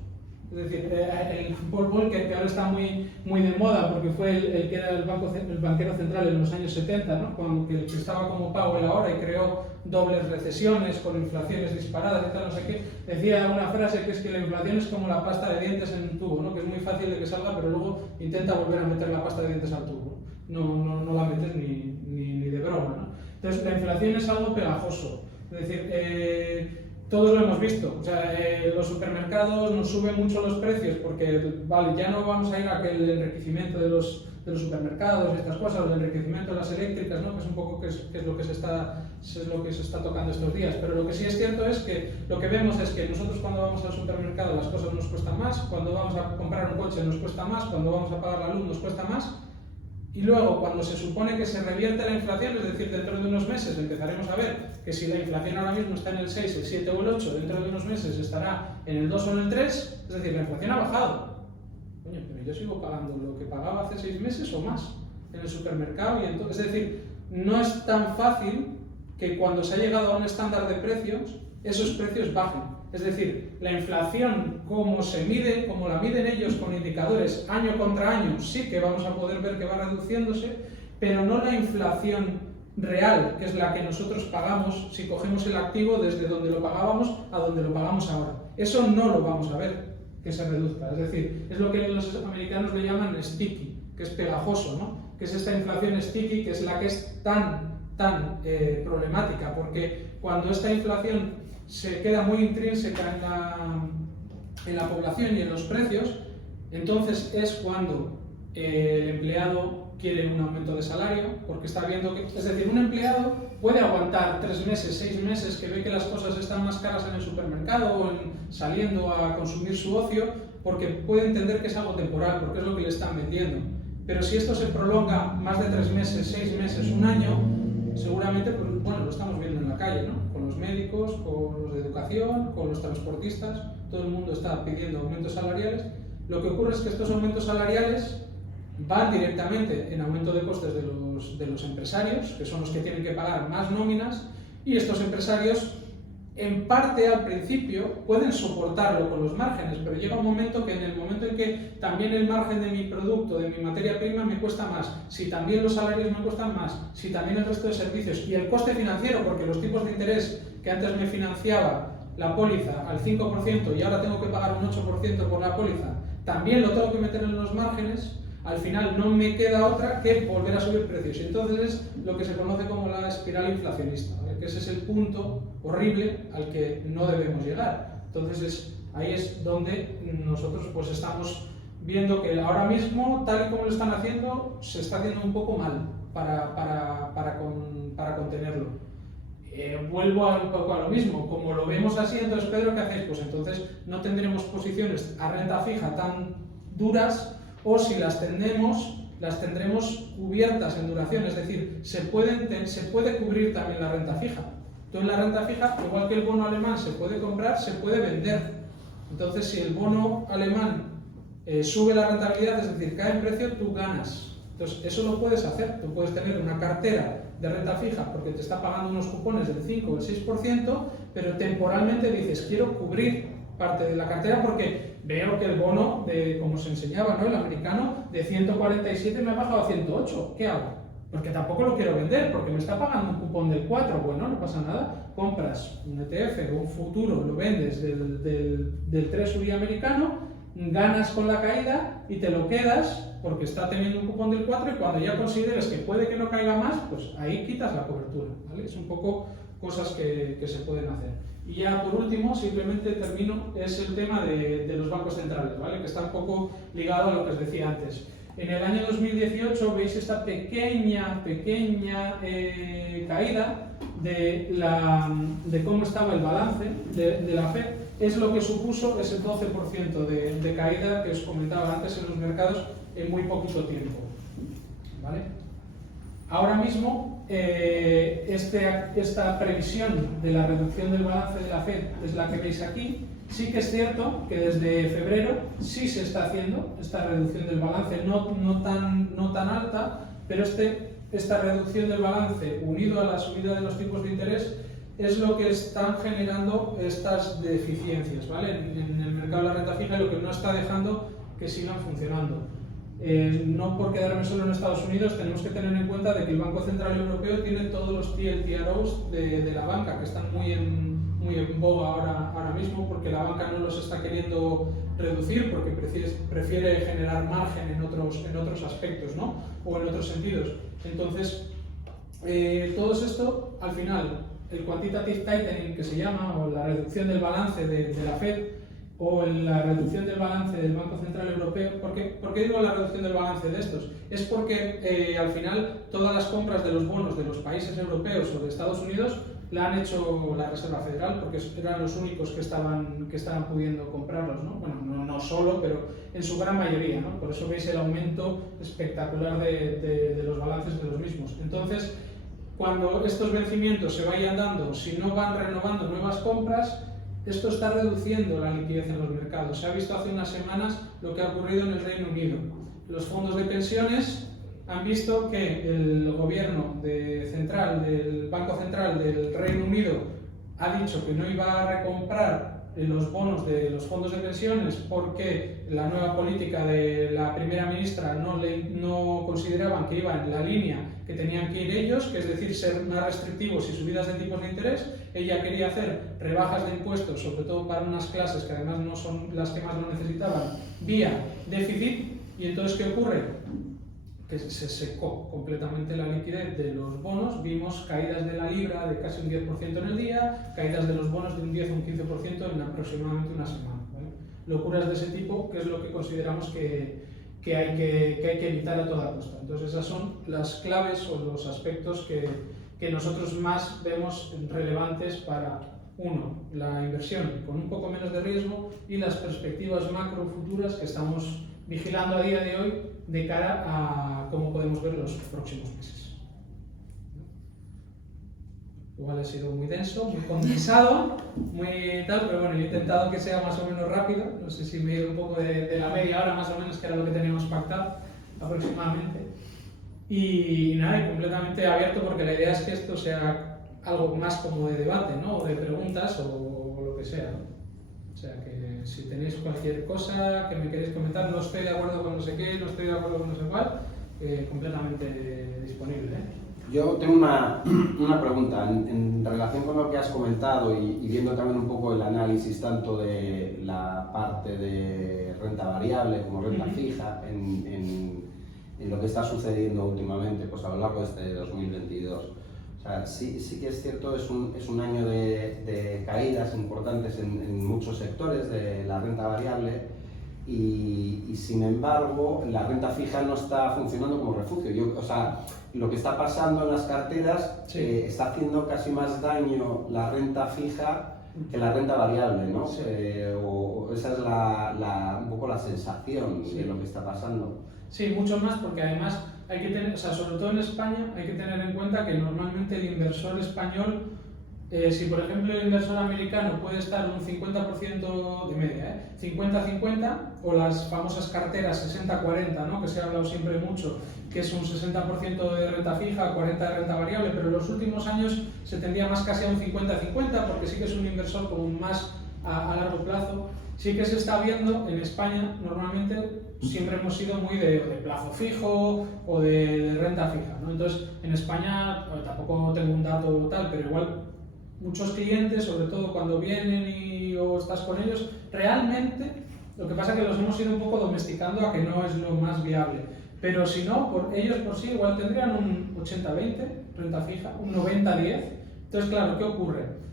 Es decir, el Paul Volcker, que ahora está muy de moda porque fue el que era el banquero central en los años 70, ¿no? Que estaba como Powell ahora y creó dobles recesiones con inflaciones disparadas y tal, no sé qué, decía una frase que es que la inflación es como la pasta de dientes en un tubo, ¿no? Que es muy fácil de que salga, pero luego intenta volver a meter la pasta de dientes al tubo. No la metes ni de broma, ¿no? Entonces, la inflación es algo pegajoso. Es decir, todos lo hemos visto, o sea, los supermercados nos suben mucho los precios porque, vale, ya no vamos a ir a que el enriquecimiento de los supermercados y estas cosas, el enriquecimiento de las eléctricas, ¿no? Que es un poco que es lo que se está tocando estos días, pero lo que sí es cierto es que lo que vemos es que nosotros cuando vamos al supermercado las cosas nos cuestan más, cuando vamos a comprar un coche nos cuesta más, cuando vamos a pagar la luz nos cuesta más. Y luego, cuando se supone que se revierte la inflación, es decir, dentro de unos meses empezaremos a ver que si la inflación ahora mismo está en el 6, el 7 o el 8, dentro de unos meses estará en el 2 o en el 3, es decir, la inflación ha bajado. Coño, pero yo sigo pagando lo que pagaba hace 6 meses o más en el supermercado. Y entonces, es decir, no es tan fácil que cuando se ha llegado a un estándar de precios, esos precios bajen. Es decir, la inflación, como se mide, como la miden ellos con indicadores año contra año, sí que vamos a poder ver que va reduciéndose, pero no la inflación real, que es la que nosotros pagamos si cogemos el activo desde donde lo pagábamos a donde lo pagamos ahora. Eso no lo vamos a ver que se reduzca. Es decir, es lo que los americanos le llaman sticky, que es pegajoso, ¿no? Que es esta inflación sticky, que es la que es tan problemática, porque cuando esta inflación se queda muy intrínseca en la población y en los precios, entonces es cuando el empleado quiere un aumento de salario, porque está viendo que, es decir, un empleado puede aguantar 3 meses, 6 meses, que ve que las cosas están más caras en el supermercado o saliendo a consumir su ocio, porque puede entender que es algo temporal, porque es lo que le están vendiendo. Pero si esto se prolonga más de 3 meses, 6 meses, un año, seguramente, pues, bueno, lo estamos viendo en la calle, ¿no? Con los médicos, con los de educación, con los transportistas, todo el mundo está pidiendo aumentos salariales. Lo que ocurre es que estos aumentos salariales van directamente en aumento de costes de los empresarios, que son los que tienen que pagar más nóminas, y estos empresarios en parte al principio pueden soportarlo con los márgenes, pero llega un momento que en el momento en que también el margen de mi producto, de mi materia prima me cuesta más, si también los salarios me cuestan más, si también el resto de servicios y el coste financiero, porque los tipos de interés que antes me financiaba la póliza al 5% y ahora tengo que pagar un 8% por la póliza, también lo tengo que meter en los márgenes, al final no me queda otra que volver a subir precios. Y entonces es lo que se conoce como la espiral inflacionista, ¿vale? Que ese es el punto horrible al que no debemos llegar. Entonces ahí es donde nosotros pues estamos viendo que ahora mismo, tal y como lo están haciendo, se está haciendo un poco mal para contenerlo. Vuelvo un poco a lo mismo, como lo vemos así, entonces Pedro, ¿qué hacéis? Pues entonces no tendremos posiciones a renta fija tan duras, o si las tendremos cubiertas en duración, es decir, se puede cubrir también la renta fija. Entonces la renta fija, igual que el bono alemán se puede comprar, se puede vender. Entonces si el bono alemán sube la rentabilidad, es decir, cae en precio, tú ganas. Entonces eso lo puedes hacer, tú puedes tener una cartera de renta fija porque te está pagando unos cupones del 5 o el 6%, pero temporalmente dices, quiero cubrir parte de la cartera porque veo que el bono, como se enseñaba, ¿no? El americano, de 147 me ha bajado a 108. ¿Qué hago? Porque tampoco lo quiero vender, porque me está pagando un cupón del 4. Bueno, no pasa nada. Compras un ETF o un futuro, lo vendes del Treasury americano, ganas con la caída y te lo quedas porque está teniendo un cupón del 4 y cuando ya consideres que puede que no caiga más, pues ahí quitas la cobertura, ¿vale? Es un poco cosas que se pueden hacer. Y ya por último, simplemente termino, es el tema de los bancos centrales, ¿vale? Que está un poco ligado a lo que os decía antes. En el año 2018 veis esta pequeña caída de cómo estaba el balance de la Fed. Es lo que supuso ese 12% de caída que os comentaba antes en los mercados en muy poquito tiempo, ¿vale? Ahora mismo, esta previsión de la reducción del balance de la Fed es la que veis aquí. Sí que es cierto que desde febrero sí se está haciendo esta reducción del balance, no tan alta, pero esta reducción del balance unido a la subida de los tipos de interés es lo que están generando estas deficiencias, ¿vale? En el mercado de la renta fija, lo que no está dejando que sigan funcionando. No por quedarme solo en Estados Unidos, tenemos que tener en cuenta de que el Banco Central Europeo tiene todos los TLTROs de la banca, que están muy en boga ahora mismo, porque la banca no los está queriendo reducir, porque prefiere generar margen en otros aspectos, ¿no? O en otros sentidos. Entonces, todo esto, al final, el quantitative tightening que se llama, o la reducción del balance de la Fed, o la reducción del balance del Banco Central Europeo. ¿Por qué digo la reducción del balance de estos? Es porque al final todas las compras de los bonos de los países europeos o de Estados Unidos la han hecho la Reserva Federal, porque eran los únicos que estaban pudiendo comprarlos, ¿no? Bueno, no solo, pero en su gran mayoría, ¿no? Por eso veis el aumento espectacular de los balances de los mismos. Entonces, cuando estos vencimientos se vayan dando, si no van renovando nuevas compras, esto está reduciendo la liquidez en los mercados. Se ha visto hace unas semanas lo que ha ocurrido en el Reino Unido. Los fondos de pensiones han visto que el gobierno del Banco Central del Reino Unido ha dicho que no iba a recomprar los bonos de los fondos de pensiones porque la nueva política de la primera ministra no consideraban que iba en la línea que tenían que ir ellos, que es decir, ser más restrictivos y subidas de tipos de interés. Ella quería hacer rebajas de impuestos, sobre todo para unas clases que además no son las que más lo necesitaban, vía déficit. Y entonces, ¿qué ocurre? Que se secó completamente la liquidez de los bonos, vimos caídas de la libra de casi un 10% en el día, caídas de los bonos de un 10 o un 15% en aproximadamente una semana, ¿vale? Locuras de ese tipo, que es lo que consideramos que hay que evitar a toda costa. Entonces esas son las claves o los aspectos que nosotros más vemos relevantes para, uno, la inversión con un poco menos de riesgo y las perspectivas macro futuras que estamos vigilando a día de hoy de cara a cómo podemos ver los próximos meses. Igual ha sido muy denso, muy condensado, muy tal, pero bueno, he intentado que sea más o menos rápido. No sé si me he ido un poco de la media hora más o menos, que era lo que teníamos pactado aproximadamente. Y nada, y completamente abierto, porque la idea es que esto sea algo más como de debate, ¿no? O de preguntas o lo que sea, ¿no? O sea que si tenéis cualquier cosa que me queréis comentar, no estoy de acuerdo con no sé qué, no estoy de acuerdo con no sé cuál, completamente disponible, ¿eh? Yo tengo una pregunta en relación con lo que has comentado y viendo también un poco el análisis tanto de la parte de renta variable como renta fija en lo que está sucediendo últimamente pues a lo largo de este 2022. O sea, sí que es cierto, es un año de caídas importantes en muchos sectores de la renta variable. Y sin embargo la renta fija no está funcionando como refugio. O sea, lo que está pasando en las carteras está haciendo casi más daño la renta fija que la renta variable, ¿no? Sí. Esa es un poco la sensación de lo que está pasando. Sí, mucho más, porque además hay que tener, o sea, sobre todo en España, hay que tener en cuenta que normalmente el inversor español, si por ejemplo el inversor americano puede estar un 50% de media, 50-50, o las famosas carteras 60-40, ¿no? Que se ha hablado siempre mucho, que es un 60% de renta fija, 40% de renta variable, pero en los últimos años se tendía más casi a un 50-50, porque sí que es un inversor como más a largo plazo. Sí que se está viendo en España, normalmente siempre hemos sido muy de plazo fijo o de renta fija, ¿no? Entonces, en España, tampoco tengo un dato tal, pero igual muchos clientes, sobre todo cuando vienen o estás con ellos, realmente lo que pasa es que los hemos ido un poco domesticando a que no es lo más viable. Pero si no, ellos por sí igual tendrían un 80-20 renta fija, un 90-10. Entonces, claro, ¿qué ocurre?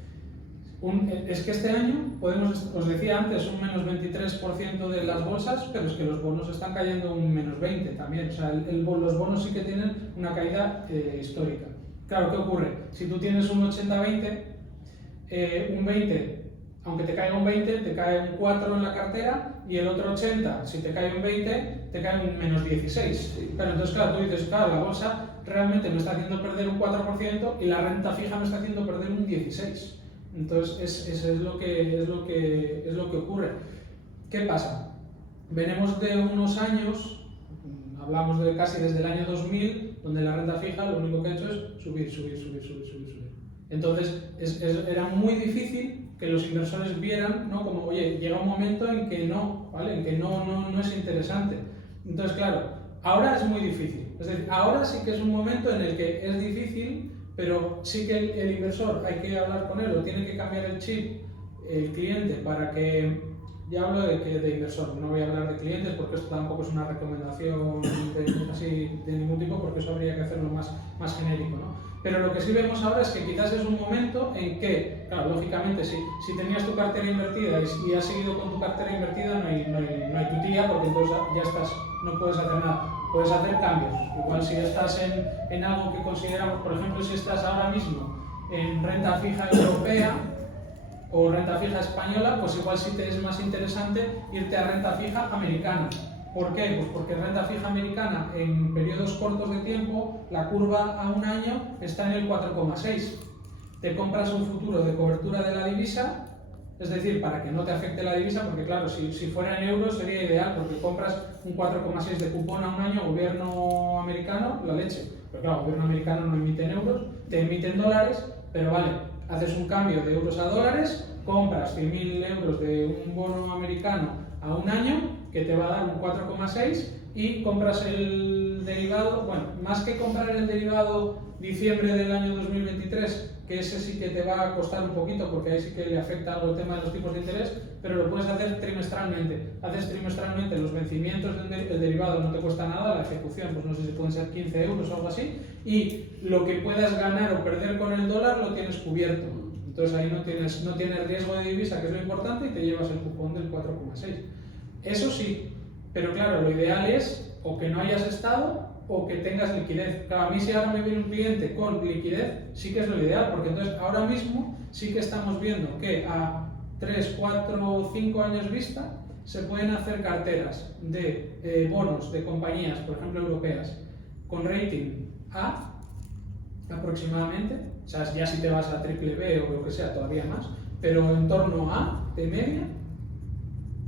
Es que este año os decía antes, un menos 23% de las bolsas, pero es que los bonos están cayendo un menos 20 también. O sea, los bonos sí que tienen una caída histórica. Claro, ¿qué ocurre? Si tú tienes un 80-20, un 20, aunque te caiga un 20, te cae un 4 en la cartera, y el otro 80, si te cae un 20, te cae un menos 16. Sí. Pero entonces, claro, tú dices, claro, la bolsa realmente me está haciendo perder un 4% y la renta fija me está haciendo perder un 16%. Entonces, eso es lo que ocurre. ¿Qué pasa? Venimos de unos años, hablamos de casi desde el año 2000, donde la renta fija lo único que ha hecho es subir. Entonces, era muy difícil que los inversores vieran, ¿no? Como, oye, llega un momento en que no, ¿vale? En que no es interesante. Entonces, claro, ahora es muy difícil. Es decir, ahora sí que es un momento en el que es difícil, pero sí que el inversor hay que hablar con él, o tiene que cambiar el chip el cliente para que, ya hablo de inversor, no voy a hablar de clientes porque esto tampoco es una recomendación así de ningún tipo, porque eso habría que hacerlo más genérico, ¿no? Pero lo que sí vemos ahora es que quizás es un momento en que, claro, lógicamente, si tenías tu cartera invertida y has seguido con tu cartera invertida, no hay tu tía, porque entonces ya estás, no puedes hacer nada. Puedes hacer cambios. Igual si estás en algo que consideramos, por ejemplo, si estás ahora mismo en renta fija europea o renta fija española, pues igual sí te es más interesante irte a renta fija americana. ¿Por qué? Pues porque renta fija americana en periodos cortos de tiempo, la curva a un año está en el 4,6. Te compras un futuro de cobertura de la divisa, es decir, para que no te afecte la divisa, porque claro, si fuera en euros sería ideal, porque compras un 4,6 de cupón a un año, gobierno americano, la leche. Pero claro, gobierno americano no emite en euros, te emite en dólares, pero vale, haces un cambio de euros a dólares, compras 100.000 euros de un bono americano a un año, que te va a dar un 4,6, y compras el derivado, bueno, más que comprar el derivado diciembre del año 2023, que ese sí que te va a costar un poquito, porque ahí sí que le afecta algo el tema de los tipos de interés, pero lo puedes hacer trimestralmente. Haces trimestralmente los vencimientos del derivado, no te cuesta nada, la ejecución, pues no sé si pueden ser 15 euros o algo así, y lo que puedas ganar o perder con el dólar lo tienes cubierto. Entonces ahí no tienes riesgo de divisa, que es lo importante, y te llevas el cupón del 4,6. Eso sí, pero claro, lo ideal es o que no hayas estado o que tengas liquidez. Claro, a mí si ahora me viene un cliente con liquidez, sí que es lo ideal, porque entonces ahora mismo sí que estamos viendo que a 3, 4, 5 años vista se pueden hacer carteras de bonos de compañías, por ejemplo europeas, con rating A aproximadamente, o sea, ya si te vas a triple B o lo que sea todavía más, pero en torno a de media,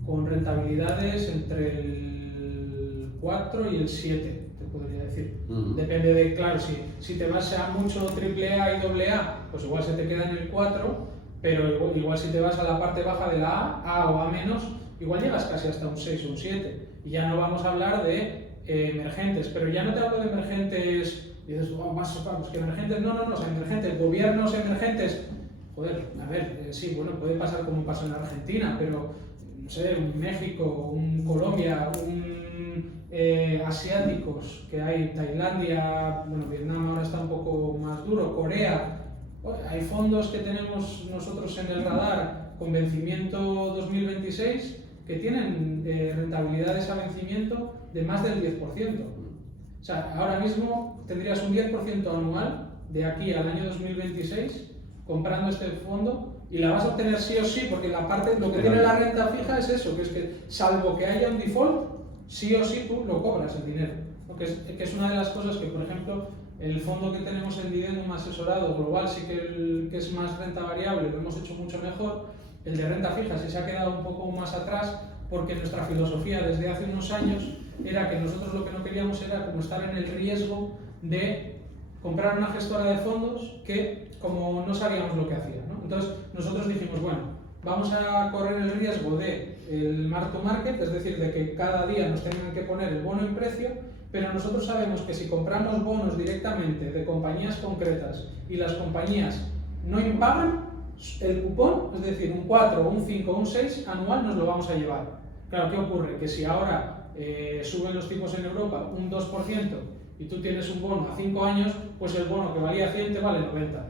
con rentabilidades entre el 4 y el 7, te podría decir. Depende de, claro, si te vas a mucho AAA y AA, pues igual se te queda en el 4, pero igual si te vas a la parte baja de la A o A menos, igual llegas casi hasta un 6 o un 7. Y ya no vamos a hablar de emergentes, pero ya no te hablo de emergentes, y dices, oh, más pues que emergentes, no, o sea, emergentes, gobiernos emergentes. Joder, a ver, sí, bueno, puede pasar como pasó en Argentina, pero, no sé, un México, un Colombia, asiáticos, que hay Tailandia, bueno, Vietnam ahora está un poco más duro, Corea. Hay fondos que tenemos nosotros en el radar con vencimiento 2026 que tienen rentabilidades a vencimiento de más del 10%. O sea, ahora mismo tendrías un 10% anual de aquí al año 2026 comprando este fondo y la vas a obtener sí o sí, porque la parte, lo que tiene la renta fija es eso, que es que salvo que haya un default, sí o sí tú lo cobras el dinero. Que es una de las cosas que, por ejemplo, el fondo que tenemos en Dividendum asesorado global sí que es más renta variable, lo hemos hecho mucho mejor. El de renta fija sí se ha quedado un poco más atrás porque nuestra filosofía desde hace unos años era que nosotros lo que no queríamos era como estar en el riesgo de comprar una gestora de fondos que como no sabíamos lo que hacía, ¿no? Entonces nosotros dijimos, bueno, vamos a correr el riesgo de el mark to market, es decir, de que cada día nos tengan que poner el bono en precio, pero nosotros sabemos que si compramos bonos directamente de compañías concretas y las compañías no impagan, el cupón, es decir, un 4, un 5 o un 6 anual nos lo vamos a llevar. Claro, ¿qué ocurre? Que si ahora suben los tipos en Europa un 2% y tú tienes un bono a 5 años, pues el bono que valía 100 te vale 90.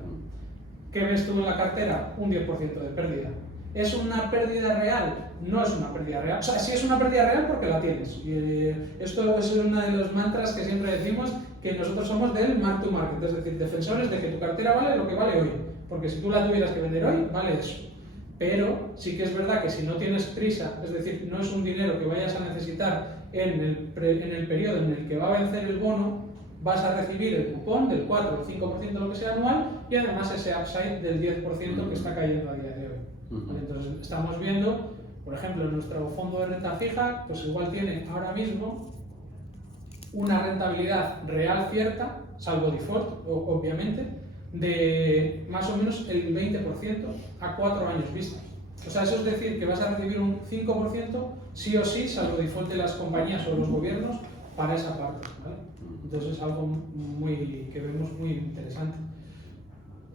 ¿Qué ves tú en la cartera? Un 10% de pérdida. ¿Es una pérdida real? No es una pérdida real. O sea, sí es una pérdida real porque la tienes. Esto es uno de los mantras que siempre decimos, que nosotros somos del mark to market, es decir, defensores de que tu cartera vale lo que vale hoy. Porque si tú la tuvieras que vender hoy, vale eso. Pero sí que es verdad que si no tienes prisa, es decir, no es un dinero que vayas a necesitar en el periodo en el que va a vencer el bono, vas a recibir el cupón del 4 o 5% lo que sea anual y además ese upside del 10% que está cayendo a día de hoy. Entonces estamos viendo, por ejemplo, nuestro fondo de renta fija, pues igual tiene ahora mismo una rentabilidad real cierta, salvo default, obviamente, de más o menos el 20% a 4 años vista. O sea, eso es decir que vas a recibir un 5% sí o sí, salvo default de las compañías o los gobiernos, para esa parte, ¿vale? Entonces es algo que vemos muy interesante.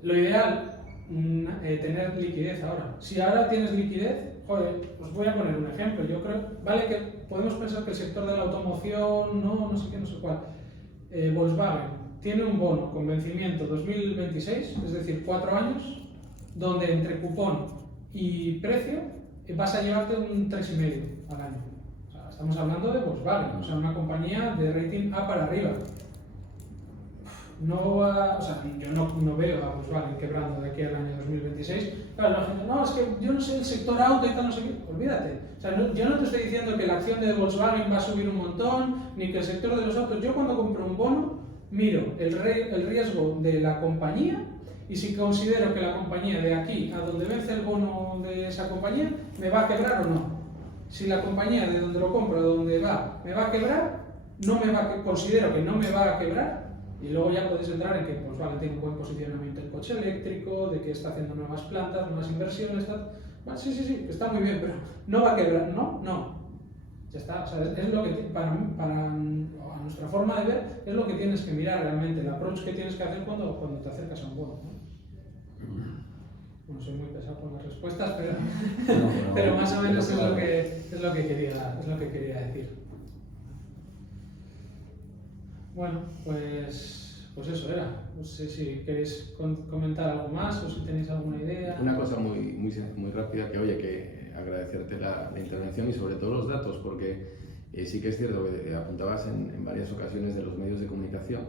Lo ideal, tener liquidez ahora. Si ahora tienes liquidez, joder, os voy a poner un ejemplo. Yo creo, vale, que podemos pensar que el sector de la automoción, no sé qué, no sé cuál. Volkswagen tiene un bono con vencimiento 2026, es decir, 4 años, donde entre cupón y precio vas a llevarte un 3,5 al año. O sea, estamos hablando de Volkswagen, o sea, una compañía de rating A para arriba. O sea, yo no veo a Volkswagen quebrando de aquí al año 2026. Claro, la gente, no, es que yo no sé el sector auto y tal, no sé qué. Olvídate. O sea, yo no te estoy diciendo que la acción de Volkswagen va a subir un montón, ni que el sector de los autos. Yo cuando compro un bono, miro el riesgo de la compañía y si considero que la compañía de aquí a donde vence el bono de esa compañía me va a quebrar o no. Si la compañía de donde lo compro, a donde va, me va a quebrar, considero que no me va a quebrar. Y luego ya podéis entrar en que, pues vale, tiene un buen posicionamiento el coche eléctrico, de que está haciendo nuevas plantas, nuevas inversiones, tal. Bueno, sí, está muy bien, pero no va a quebrar, no. Ya está, o sea, es lo que, para a nuestra forma de ver, es lo que tienes que mirar realmente, el approach que tienes que hacer cuando te acercas a un bono, ¿no? Bueno, soy muy pesado con las respuestas, pero más o menos es lo que quería decir. Bueno, pues eso era. No sé si queréis comentar algo más o si tenéis alguna idea. Una cosa muy rápida que agradecerte la intervención y sobre todo los datos, porque sí que es cierto que apuntabas en varias ocasiones de los medios de comunicación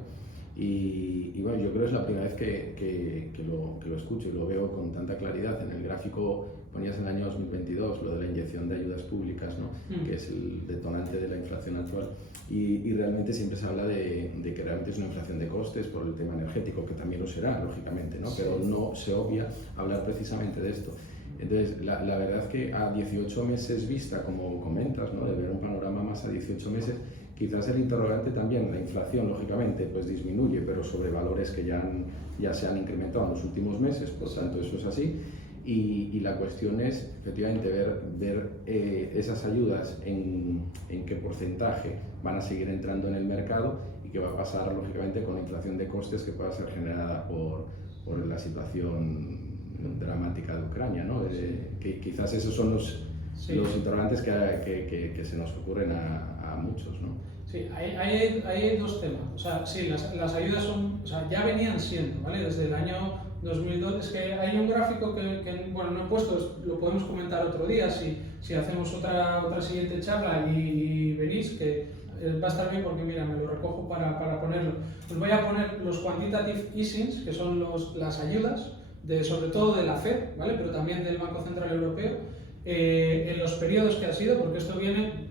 y bueno, yo creo que es la primera vez que lo escucho y lo veo con tanta claridad. En el gráfico ponías en el año 2022 lo de la inyección de ayudas públicas, ¿no? Que es el detonante de la inflación actual y realmente siempre se habla de que realmente es una inflación de costes por el tema energético, que también lo será, lógicamente, ¿no? Sí. Pero no se obvia hablar precisamente de esto. Entonces, la verdad es que a 18 meses vista, como comentas, ¿no? De ver un panorama más a 18 meses, Quizás el interrogante también, la inflación, lógicamente, pues disminuye, pero sobre valores que ya se han incrementado en los últimos meses, por tanto eso es así. Y la cuestión es, efectivamente, ver esas ayudas en qué porcentaje van a seguir entrando en el mercado y qué va a pasar, lógicamente, con la inflación de costes que pueda ser generada por la situación dramática de Ucrania, ¿no? Que quizás esos son los interrogantes que se nos ocurren a muchos, ¿no? Sí, hay dos temas. O sea, sí, las ayudas son, o sea, ya venían siendo, ¿vale? Desde el año 2002. Es que hay un gráfico que bueno, no he puesto, lo podemos comentar otro día si hacemos otra siguiente charla y venís, que va a estar bien porque mira, me lo recojo para ponerlo. Os voy a poner los quantitative easings, que son las ayudas, sobre todo de la FED, ¿vale? Pero también del Banco Central Europeo, en los periodos que ha sido, porque esto viene.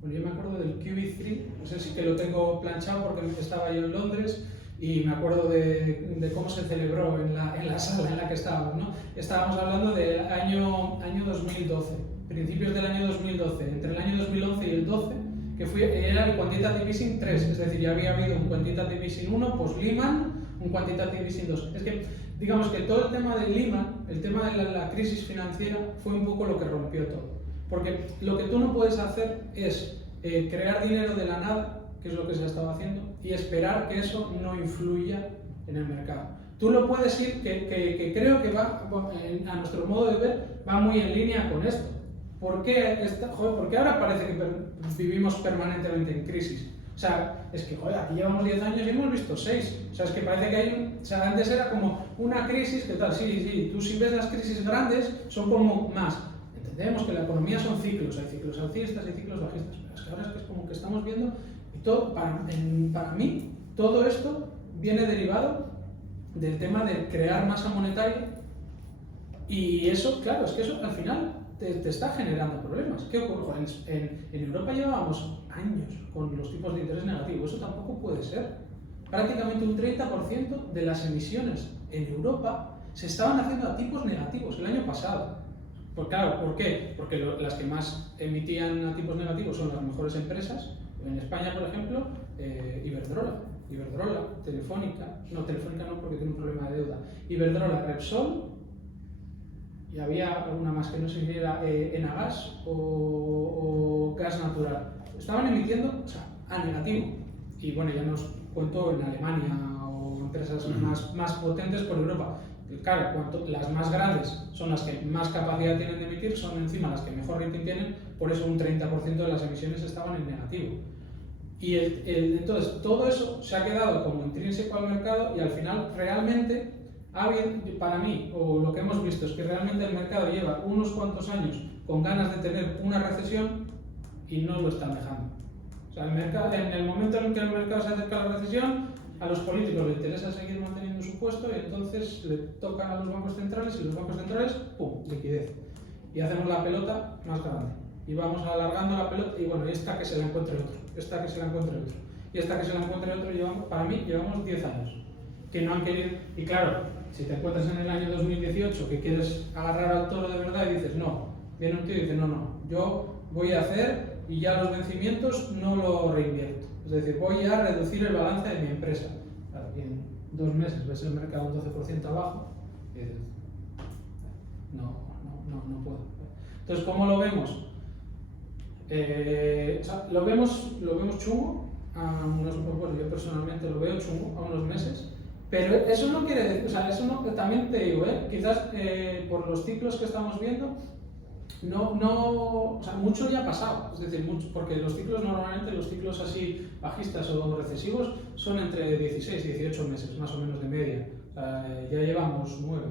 Bueno, yo me acuerdo del QE3, no sé si que lo tengo planchado porque estaba yo en Londres y me acuerdo de cómo se celebró en la sala en la que estábamos, ¿no? Estábamos hablando del año 2012, principios del año 2012, entre el año 2011 y el 12, que era el Quantitative Easing 3, es decir, ya había habido un Quantitative Easing 1, post-Lehman, un Quantitative Easing 2. Es que, digamos que todo el tema de Lehman, el tema de la crisis financiera, fue un poco lo que rompió todo. Porque lo que tú no puedes hacer es crear dinero de la nada, que es lo que se ha estado haciendo, y esperar que eso no influya en el mercado. Tú lo puedes ir, que creo que va, a nuestro modo de ver, va muy en línea con esto. ¿Por qué? Porque ahora parece que vivimos permanentemente en crisis. O sea, es que, joder, aquí llevamos 10 años y hemos visto 6. O sea, es que parece que o sea, antes era como una crisis, ¿qué tal? Sí, tú si ves las crisis grandes, son como más. Entendemos que la economía son ciclos, hay ciclos alcistas y ciclos bajistas, pero es que ahora es como que estamos viendo, y todo, para mí, todo esto viene derivado del tema de crear masa monetaria, y eso, claro, es que eso al final te está generando problemas. ¿Qué ocurre? En Europa llevábamos años con los tipos de interés negativos, eso tampoco puede ser. Prácticamente un 30% de las emisiones en Europa se estaban haciendo a tipos negativos el año pasado. Pues claro, ¿por qué? Porque las que más emitían a tipos negativos son las mejores empresas. En España, por ejemplo, Iberdrola, Telefónica no porque tiene un problema de deuda, Iberdrola, Repsol, y había alguna más que no sé si era Enagas o Gas Natural. Estaban emitiendo, o sea, a negativo. Y bueno, ya nos cuento en Alemania o empresas más potentes por Europa. Claro, las más grandes son las que más capacidad tienen de emitir, son encima las que mejor rating tienen, por eso un 30% de las emisiones estaban en negativo. Y entonces todo eso se ha quedado como intrínseco al mercado y al final realmente, para mí, o lo que hemos visto es que realmente el mercado lleva unos cuantos años con ganas de tener una recesión y no lo están dejando. O sea, en el momento en que el mercado se acerca a la recesión, a los políticos les interesa seguir manteniendo su puesto y entonces le tocan a los bancos centrales y los bancos centrales, ¡pum!, liquidez. Y hacemos la pelota más grande. Y vamos alargando la pelota y bueno, esta que se la encuentre otro, esta que se la encuentre otro, y esta que se la encuentre otro, para mí llevamos 10 años que no han querido. Y claro, si te encuentras en el año 2018 que quieres agarrar al toro de verdad y dices no, viene un tío y dice no, yo voy a hacer y ya los vencimientos no lo reinvierto. Es decir, voy a reducir el balance de mi empresa. Claro, y en 2 meses ves el mercado un 12% abajo y dices, no puedo. Entonces, ¿cómo lo vemos? O sea, lo vemos chungo, bueno, yo personalmente lo veo chungo a unos meses, pero eso no quiere decir, o sea, eso no, también te digo, quizás por los ciclos que estamos viendo, o sea, mucho ya ha pasado, es decir, mucho, porque los ciclos así bajistas o recesivos son entre 16 y 18 meses, más o menos de media. O sea, ya llevamos 9,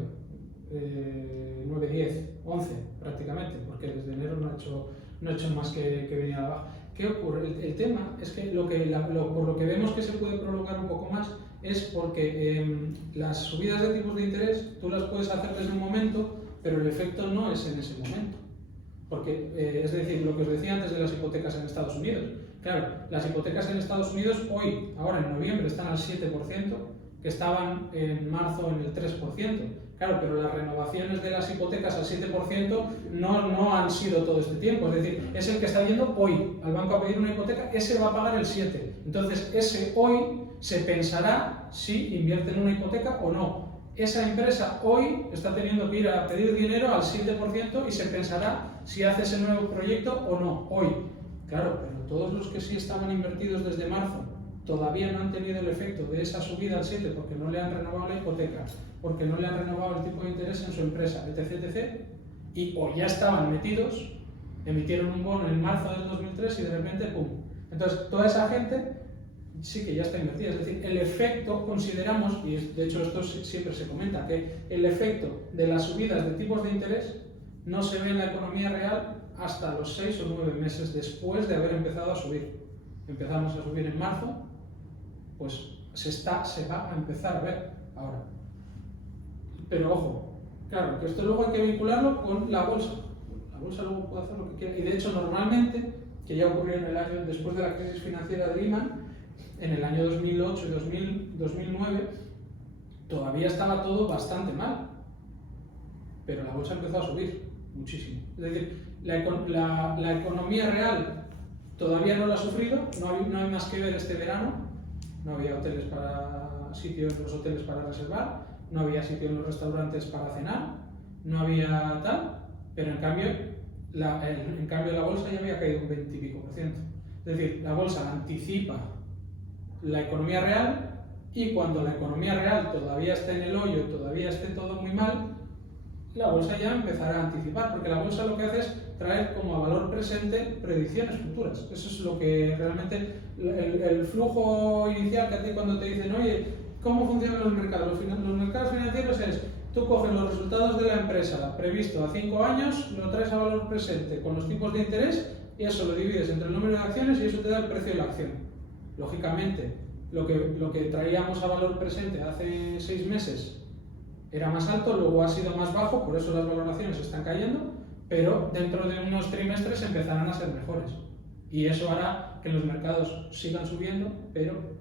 10, 11 prácticamente, porque desde enero no ha hecho más que venir a la baja. ¿Qué ocurre? El tema es que por lo que vemos que se puede prolongar un poco más es porque las subidas de tipos de interés tú las puedes hacer desde un momento, pero el efecto no es en ese momento. Porque, es decir, lo que os decía antes de las hipotecas en Estados Unidos. Claro, las hipotecas en Estados Unidos ahora en noviembre están al 7%, que estaban en marzo en el 3%. Claro, pero las renovaciones de las hipotecas al 7% no han sido todo este tiempo. Es decir, es el que está yendo hoy al banco a pedir una hipoteca, ese va a pagar el 7%. Entonces, ese hoy se pensará si invierte en una hipoteca o no. Esa empresa hoy está teniendo que ir a pedir dinero al 7% y se pensará si hace ese nuevo proyecto o no, hoy. Claro, pero todos los que sí estaban invertidos desde marzo todavía no han tenido el efecto de esa subida al 7% porque no le han renovado la hipoteca, porque no le han renovado el tipo de interés en su empresa, etc., y o ya estaban metidos, emitieron un bono en marzo del 2003 y de repente, ¡pum! Entonces, toda esa gente sí que ya está invertida. Es decir, el efecto, consideramos, y de hecho esto siempre se comenta, que el efecto de las subidas de tipos de interés no se ve en la economía real hasta los 6 o 9 meses después de haber empezado a subir. Empezamos a subir en marzo, pues se va a empezar a ver ahora. Pero ojo, claro, que esto luego hay que vincularlo con la bolsa. La bolsa luego puede hacer lo que quiera. Y de hecho, normalmente, que ya ocurrió en el año después de la crisis financiera de Lehman, en el año 2008 y 2009, todavía estaba todo bastante mal. Pero la bolsa empezó a subir muchísimo. Es decir, la economía real todavía no lo ha sufrido, no hay más que ver este verano. No había sitio en los hoteles para reservar, no había sitio en los restaurantes para cenar, no había tal, pero en cambio la bolsa ya había caído un 20 y pico %. Es decir, la bolsa anticipa la economía real y cuando la economía real todavía esté en el hoyo, todavía esté todo muy mal, la bolsa ya empezará a anticipar, porque la bolsa lo que hace es traer como a valor presente predicciones futuras. Eso es lo que realmente, el flujo inicial que a ti cuando te dicen, oye, ¿cómo funcionan los mercados? Los mercados financieros es, tú coges los resultados de la empresa previsto a 5 años, lo traes a valor presente con los tipos de interés y eso lo divides entre el número de acciones y eso te da el precio de la acción. Lógicamente, lo que traíamos a valor presente hace 6 meses era más alto, luego ha sido más bajo, por eso las valoraciones están cayendo, pero dentro de unos trimestres empezarán a ser mejores. Y eso hará que los mercados sigan subiendo, pero...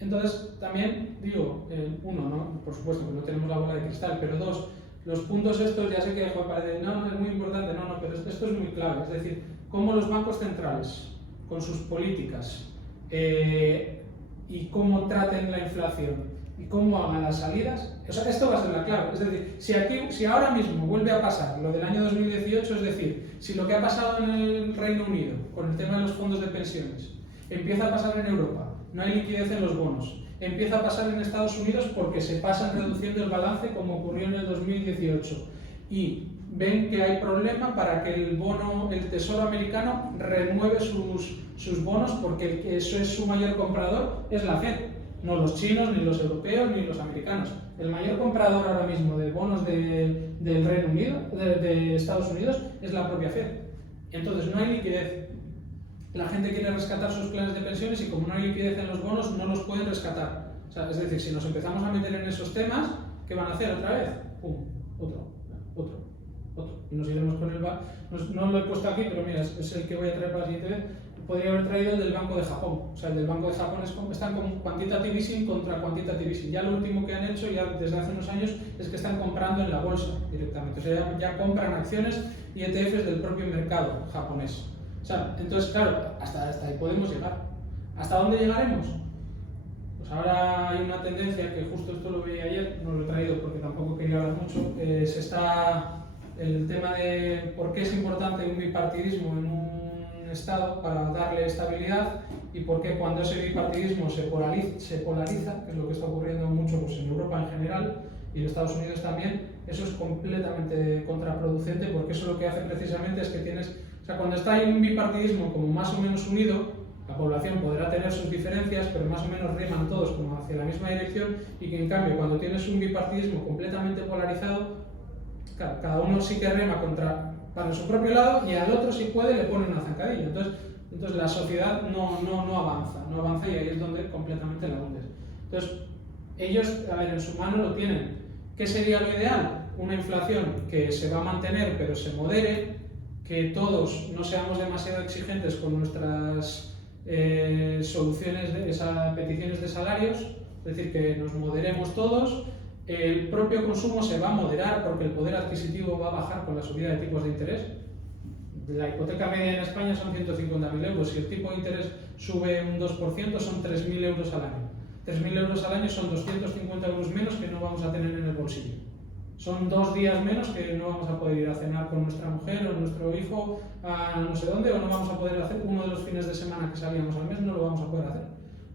Entonces, también digo, uno, ¿no? Por supuesto que no tenemos la bola de cristal, pero dos, los puntos estos, ya sé que parece, no, es muy importante, no, pero esto es muy clave. Es decir, cómo los bancos centrales, con sus políticas, y cómo traten la inflación, y cómo hagan las salidas, o sea, esto va a ser la clave. Es decir, si ahora mismo vuelve a pasar lo del año 2018, es decir, si lo que ha pasado en el Reino Unido con el tema de los fondos de pensiones empieza a pasar en Europa, no hay liquidez en los bonos, empieza a pasar en Estados Unidos porque se pasan reduciendo el balance como ocurrió en el 2018 y ven que hay problema para que el Tesoro americano renueve sus bonos porque eso es su mayor comprador, es la Fed. No los chinos, ni los europeos, ni los americanos. El mayor comprador ahora mismo de bonos del Reino Unido, de Estados Unidos, es la propia Fed. Entonces no hay liquidez. La gente quiere rescatar sus planes de pensiones y como no hay liquidez en los bonos, no los pueden rescatar. O sea, es decir, si nos empezamos a meter en esos temas, ¿qué van a hacer otra vez? ¡Pum! Otro. Y nos iremos con el... No lo he puesto aquí, pero mira, es el que voy a traer para la siguiente vez. Podría haber traído el del Banco de Japón. O sea, el del Banco de Japón están con quantitative easing contra quantitative easing. Ya lo último que han hecho, ya desde hace unos años, es que están comprando en la bolsa directamente. O sea, ya compran acciones y ETFs del propio mercado japonés. O sea, entonces, claro, hasta ahí podemos llegar. ¿Hasta dónde llegaremos? Pues ahora hay una tendencia, que justo esto lo veía ayer, no lo he traído porque tampoco quería hablar mucho, el tema de por qué es importante un bipartidismo en un Estado para darle estabilidad y por qué cuando ese bipartidismo se polariza, que es lo que está ocurriendo mucho pues, en Europa en general y en Estados Unidos también, eso es completamente contraproducente porque eso lo que hace precisamente es que cuando está en un bipartidismo como más o menos unido, la población podrá tener sus diferencias, pero más o menos reman todos como hacia la misma dirección y que en cambio cuando tienes un bipartidismo completamente polarizado, claro, cada uno sí que rema para su propio lado y al otro si puede le pone una zancadilla. Entonces la sociedad no avanza y ahí es donde completamente la hundes. Entonces ellos, a ver, en su mano lo tienen. ¿Qué sería lo ideal? Una inflación que se va a mantener pero se modere, que todos no seamos demasiado exigentes con nuestras peticiones de salarios, es decir, que nos moderemos todos, el propio consumo se va a moderar porque el poder adquisitivo va a bajar con la subida de tipos de interés. La hipoteca media en España son 150.000 euros. Si el tipo de interés sube un 2%, son 3.000 euros al año. 3.000 euros al año son 250 euros menos que no vamos a tener en el bolsillo. Son 2 días menos que no vamos a poder ir a cenar con nuestra mujer o nuestro hijo a no sé dónde, o no vamos a poder hacer uno de los fines de semana que salíamos al mes, no lo vamos a poder hacer.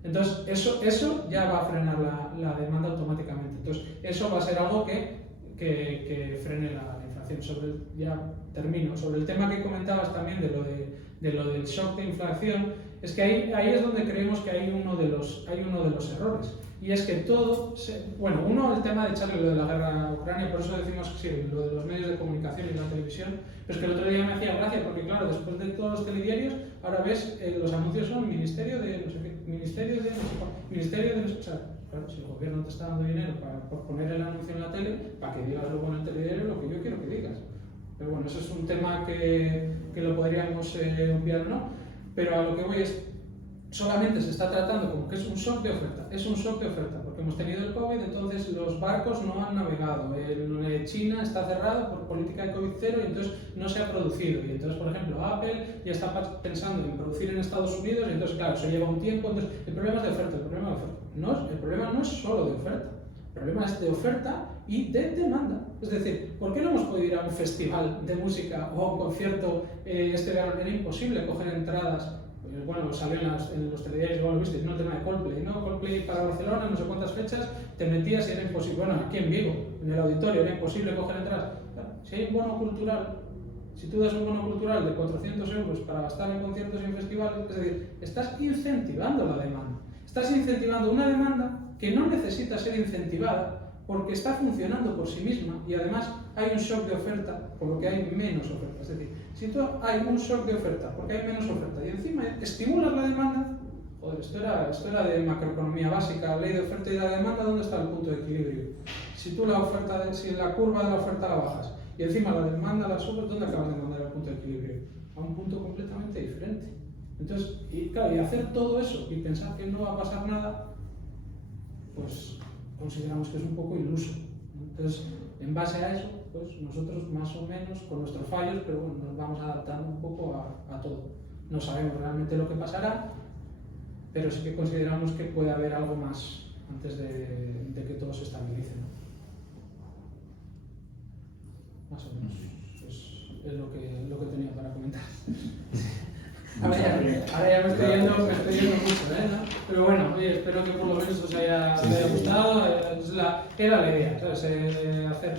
Entonces, eso ya va a frenar la demanda automáticamente. Entonces, eso va a ser algo que frene la inflación. Ya termino. Sobre el tema que comentabas también de lo del shock de inflación, es que ahí es donde creemos que hay uno de los errores. Y es que todo, uno, el tema de echarle lo de la guerra a Ucrania, por eso decimos que sí, lo de los medios de comunicación y la televisión, pero es que el otro día me hacía gracia, porque claro, después de todos los telediarios, ahora ves, los anuncios son Ministerio de no sé qué, Ministerio de no sé cuál, Ministerio de no sé qué. O sea, claro, si el gobierno te está dando dinero por poner el anuncio en la tele, para que digas luego en el telediario lo que yo quiero que digas. Pero bueno, eso es un tema que lo podríamos obviar o no, pero a lo que voy es, solamente se está tratando como que es un shock de oferta. Es un shock de oferta, porque hemos tenido el COVID, entonces los barcos no han navegado. China está cerrado por política de COVID cero y entonces no se ha producido. Y entonces, por ejemplo, Apple ya está pensando en producir en Estados Unidos y entonces, claro, se lleva un tiempo. Entonces, el problema es de oferta, el problema no es solo de oferta. El problema es de oferta y de demanda. Es decir, ¿por qué no hemos podido ir a un festival de música o a un concierto este verano? Era imposible coger entradas. Bueno, salió en los telediarios, igual lo visteis, no el tema de Coldplay, ¿no? Coldplay para Barcelona, no sé cuántas fechas, te metías y era imposible. Bueno, aquí en Vigo, en el auditorio, era imposible coger entradas. Claro, si hay un bono cultural, si tú das un bono cultural de 400 euros para gastar en conciertos y en festivales, es decir, estás incentivando la demanda. Estás incentivando una demanda que no necesita ser incentivada porque está funcionando por sí misma y además hay un shock de oferta por lo que hay menos oferta. Es decir, si tú hay un shock de oferta porque hay menos oferta y encima estimulas la demanda, joder, esto era de macroeconomía básica, ley de oferta y de la demanda, ¿dónde está el punto de equilibrio? Si tú si la curva de la oferta la bajas y encima la demanda la subes, ¿dónde acabas de mandar el punto de equilibrio? A un punto completamente diferente. Entonces, y hacer todo eso y pensar que no va a pasar nada, pues consideramos que es un poco iluso. Entonces, en base a eso, pues nosotros más o menos, con nuestros fallos, pero bueno, nos vamos adaptando un poco a todo. No sabemos realmente lo que pasará, pero sí que consideramos que puede haber algo más antes de que todo se estabilice, ¿no? Más o menos. Es lo que tenía para comentar. Ahora ya me estoy yendo mucho, ¿no? Pero bueno, oye, espero que por lo menos os haya gustado. Era la idea, ¿sabes? Hacer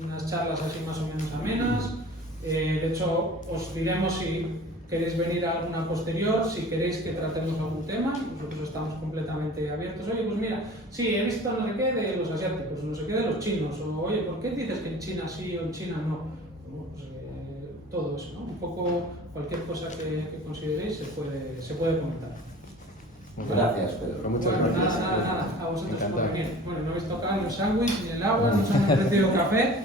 unas charlas así más o menos amenas. De hecho, os diremos si queréis venir a alguna posterior, si queréis que tratemos algún tema. Nosotros estamos completamente abiertos. Oye, pues mira, sí, he visto no sé qué de los asiáticos, no sé qué de los chinos. O oye, ¿por qué dices que en China sí o en China no? Todo eso, ¿no? Un poco cualquier cosa que consideréis se puede comentar. Gracias, Pedro. Muchas gracias. Nada, a vosotros por venir. Bueno, no habéis tocado ni el sándwich ni el agua, no os han ofrecido café.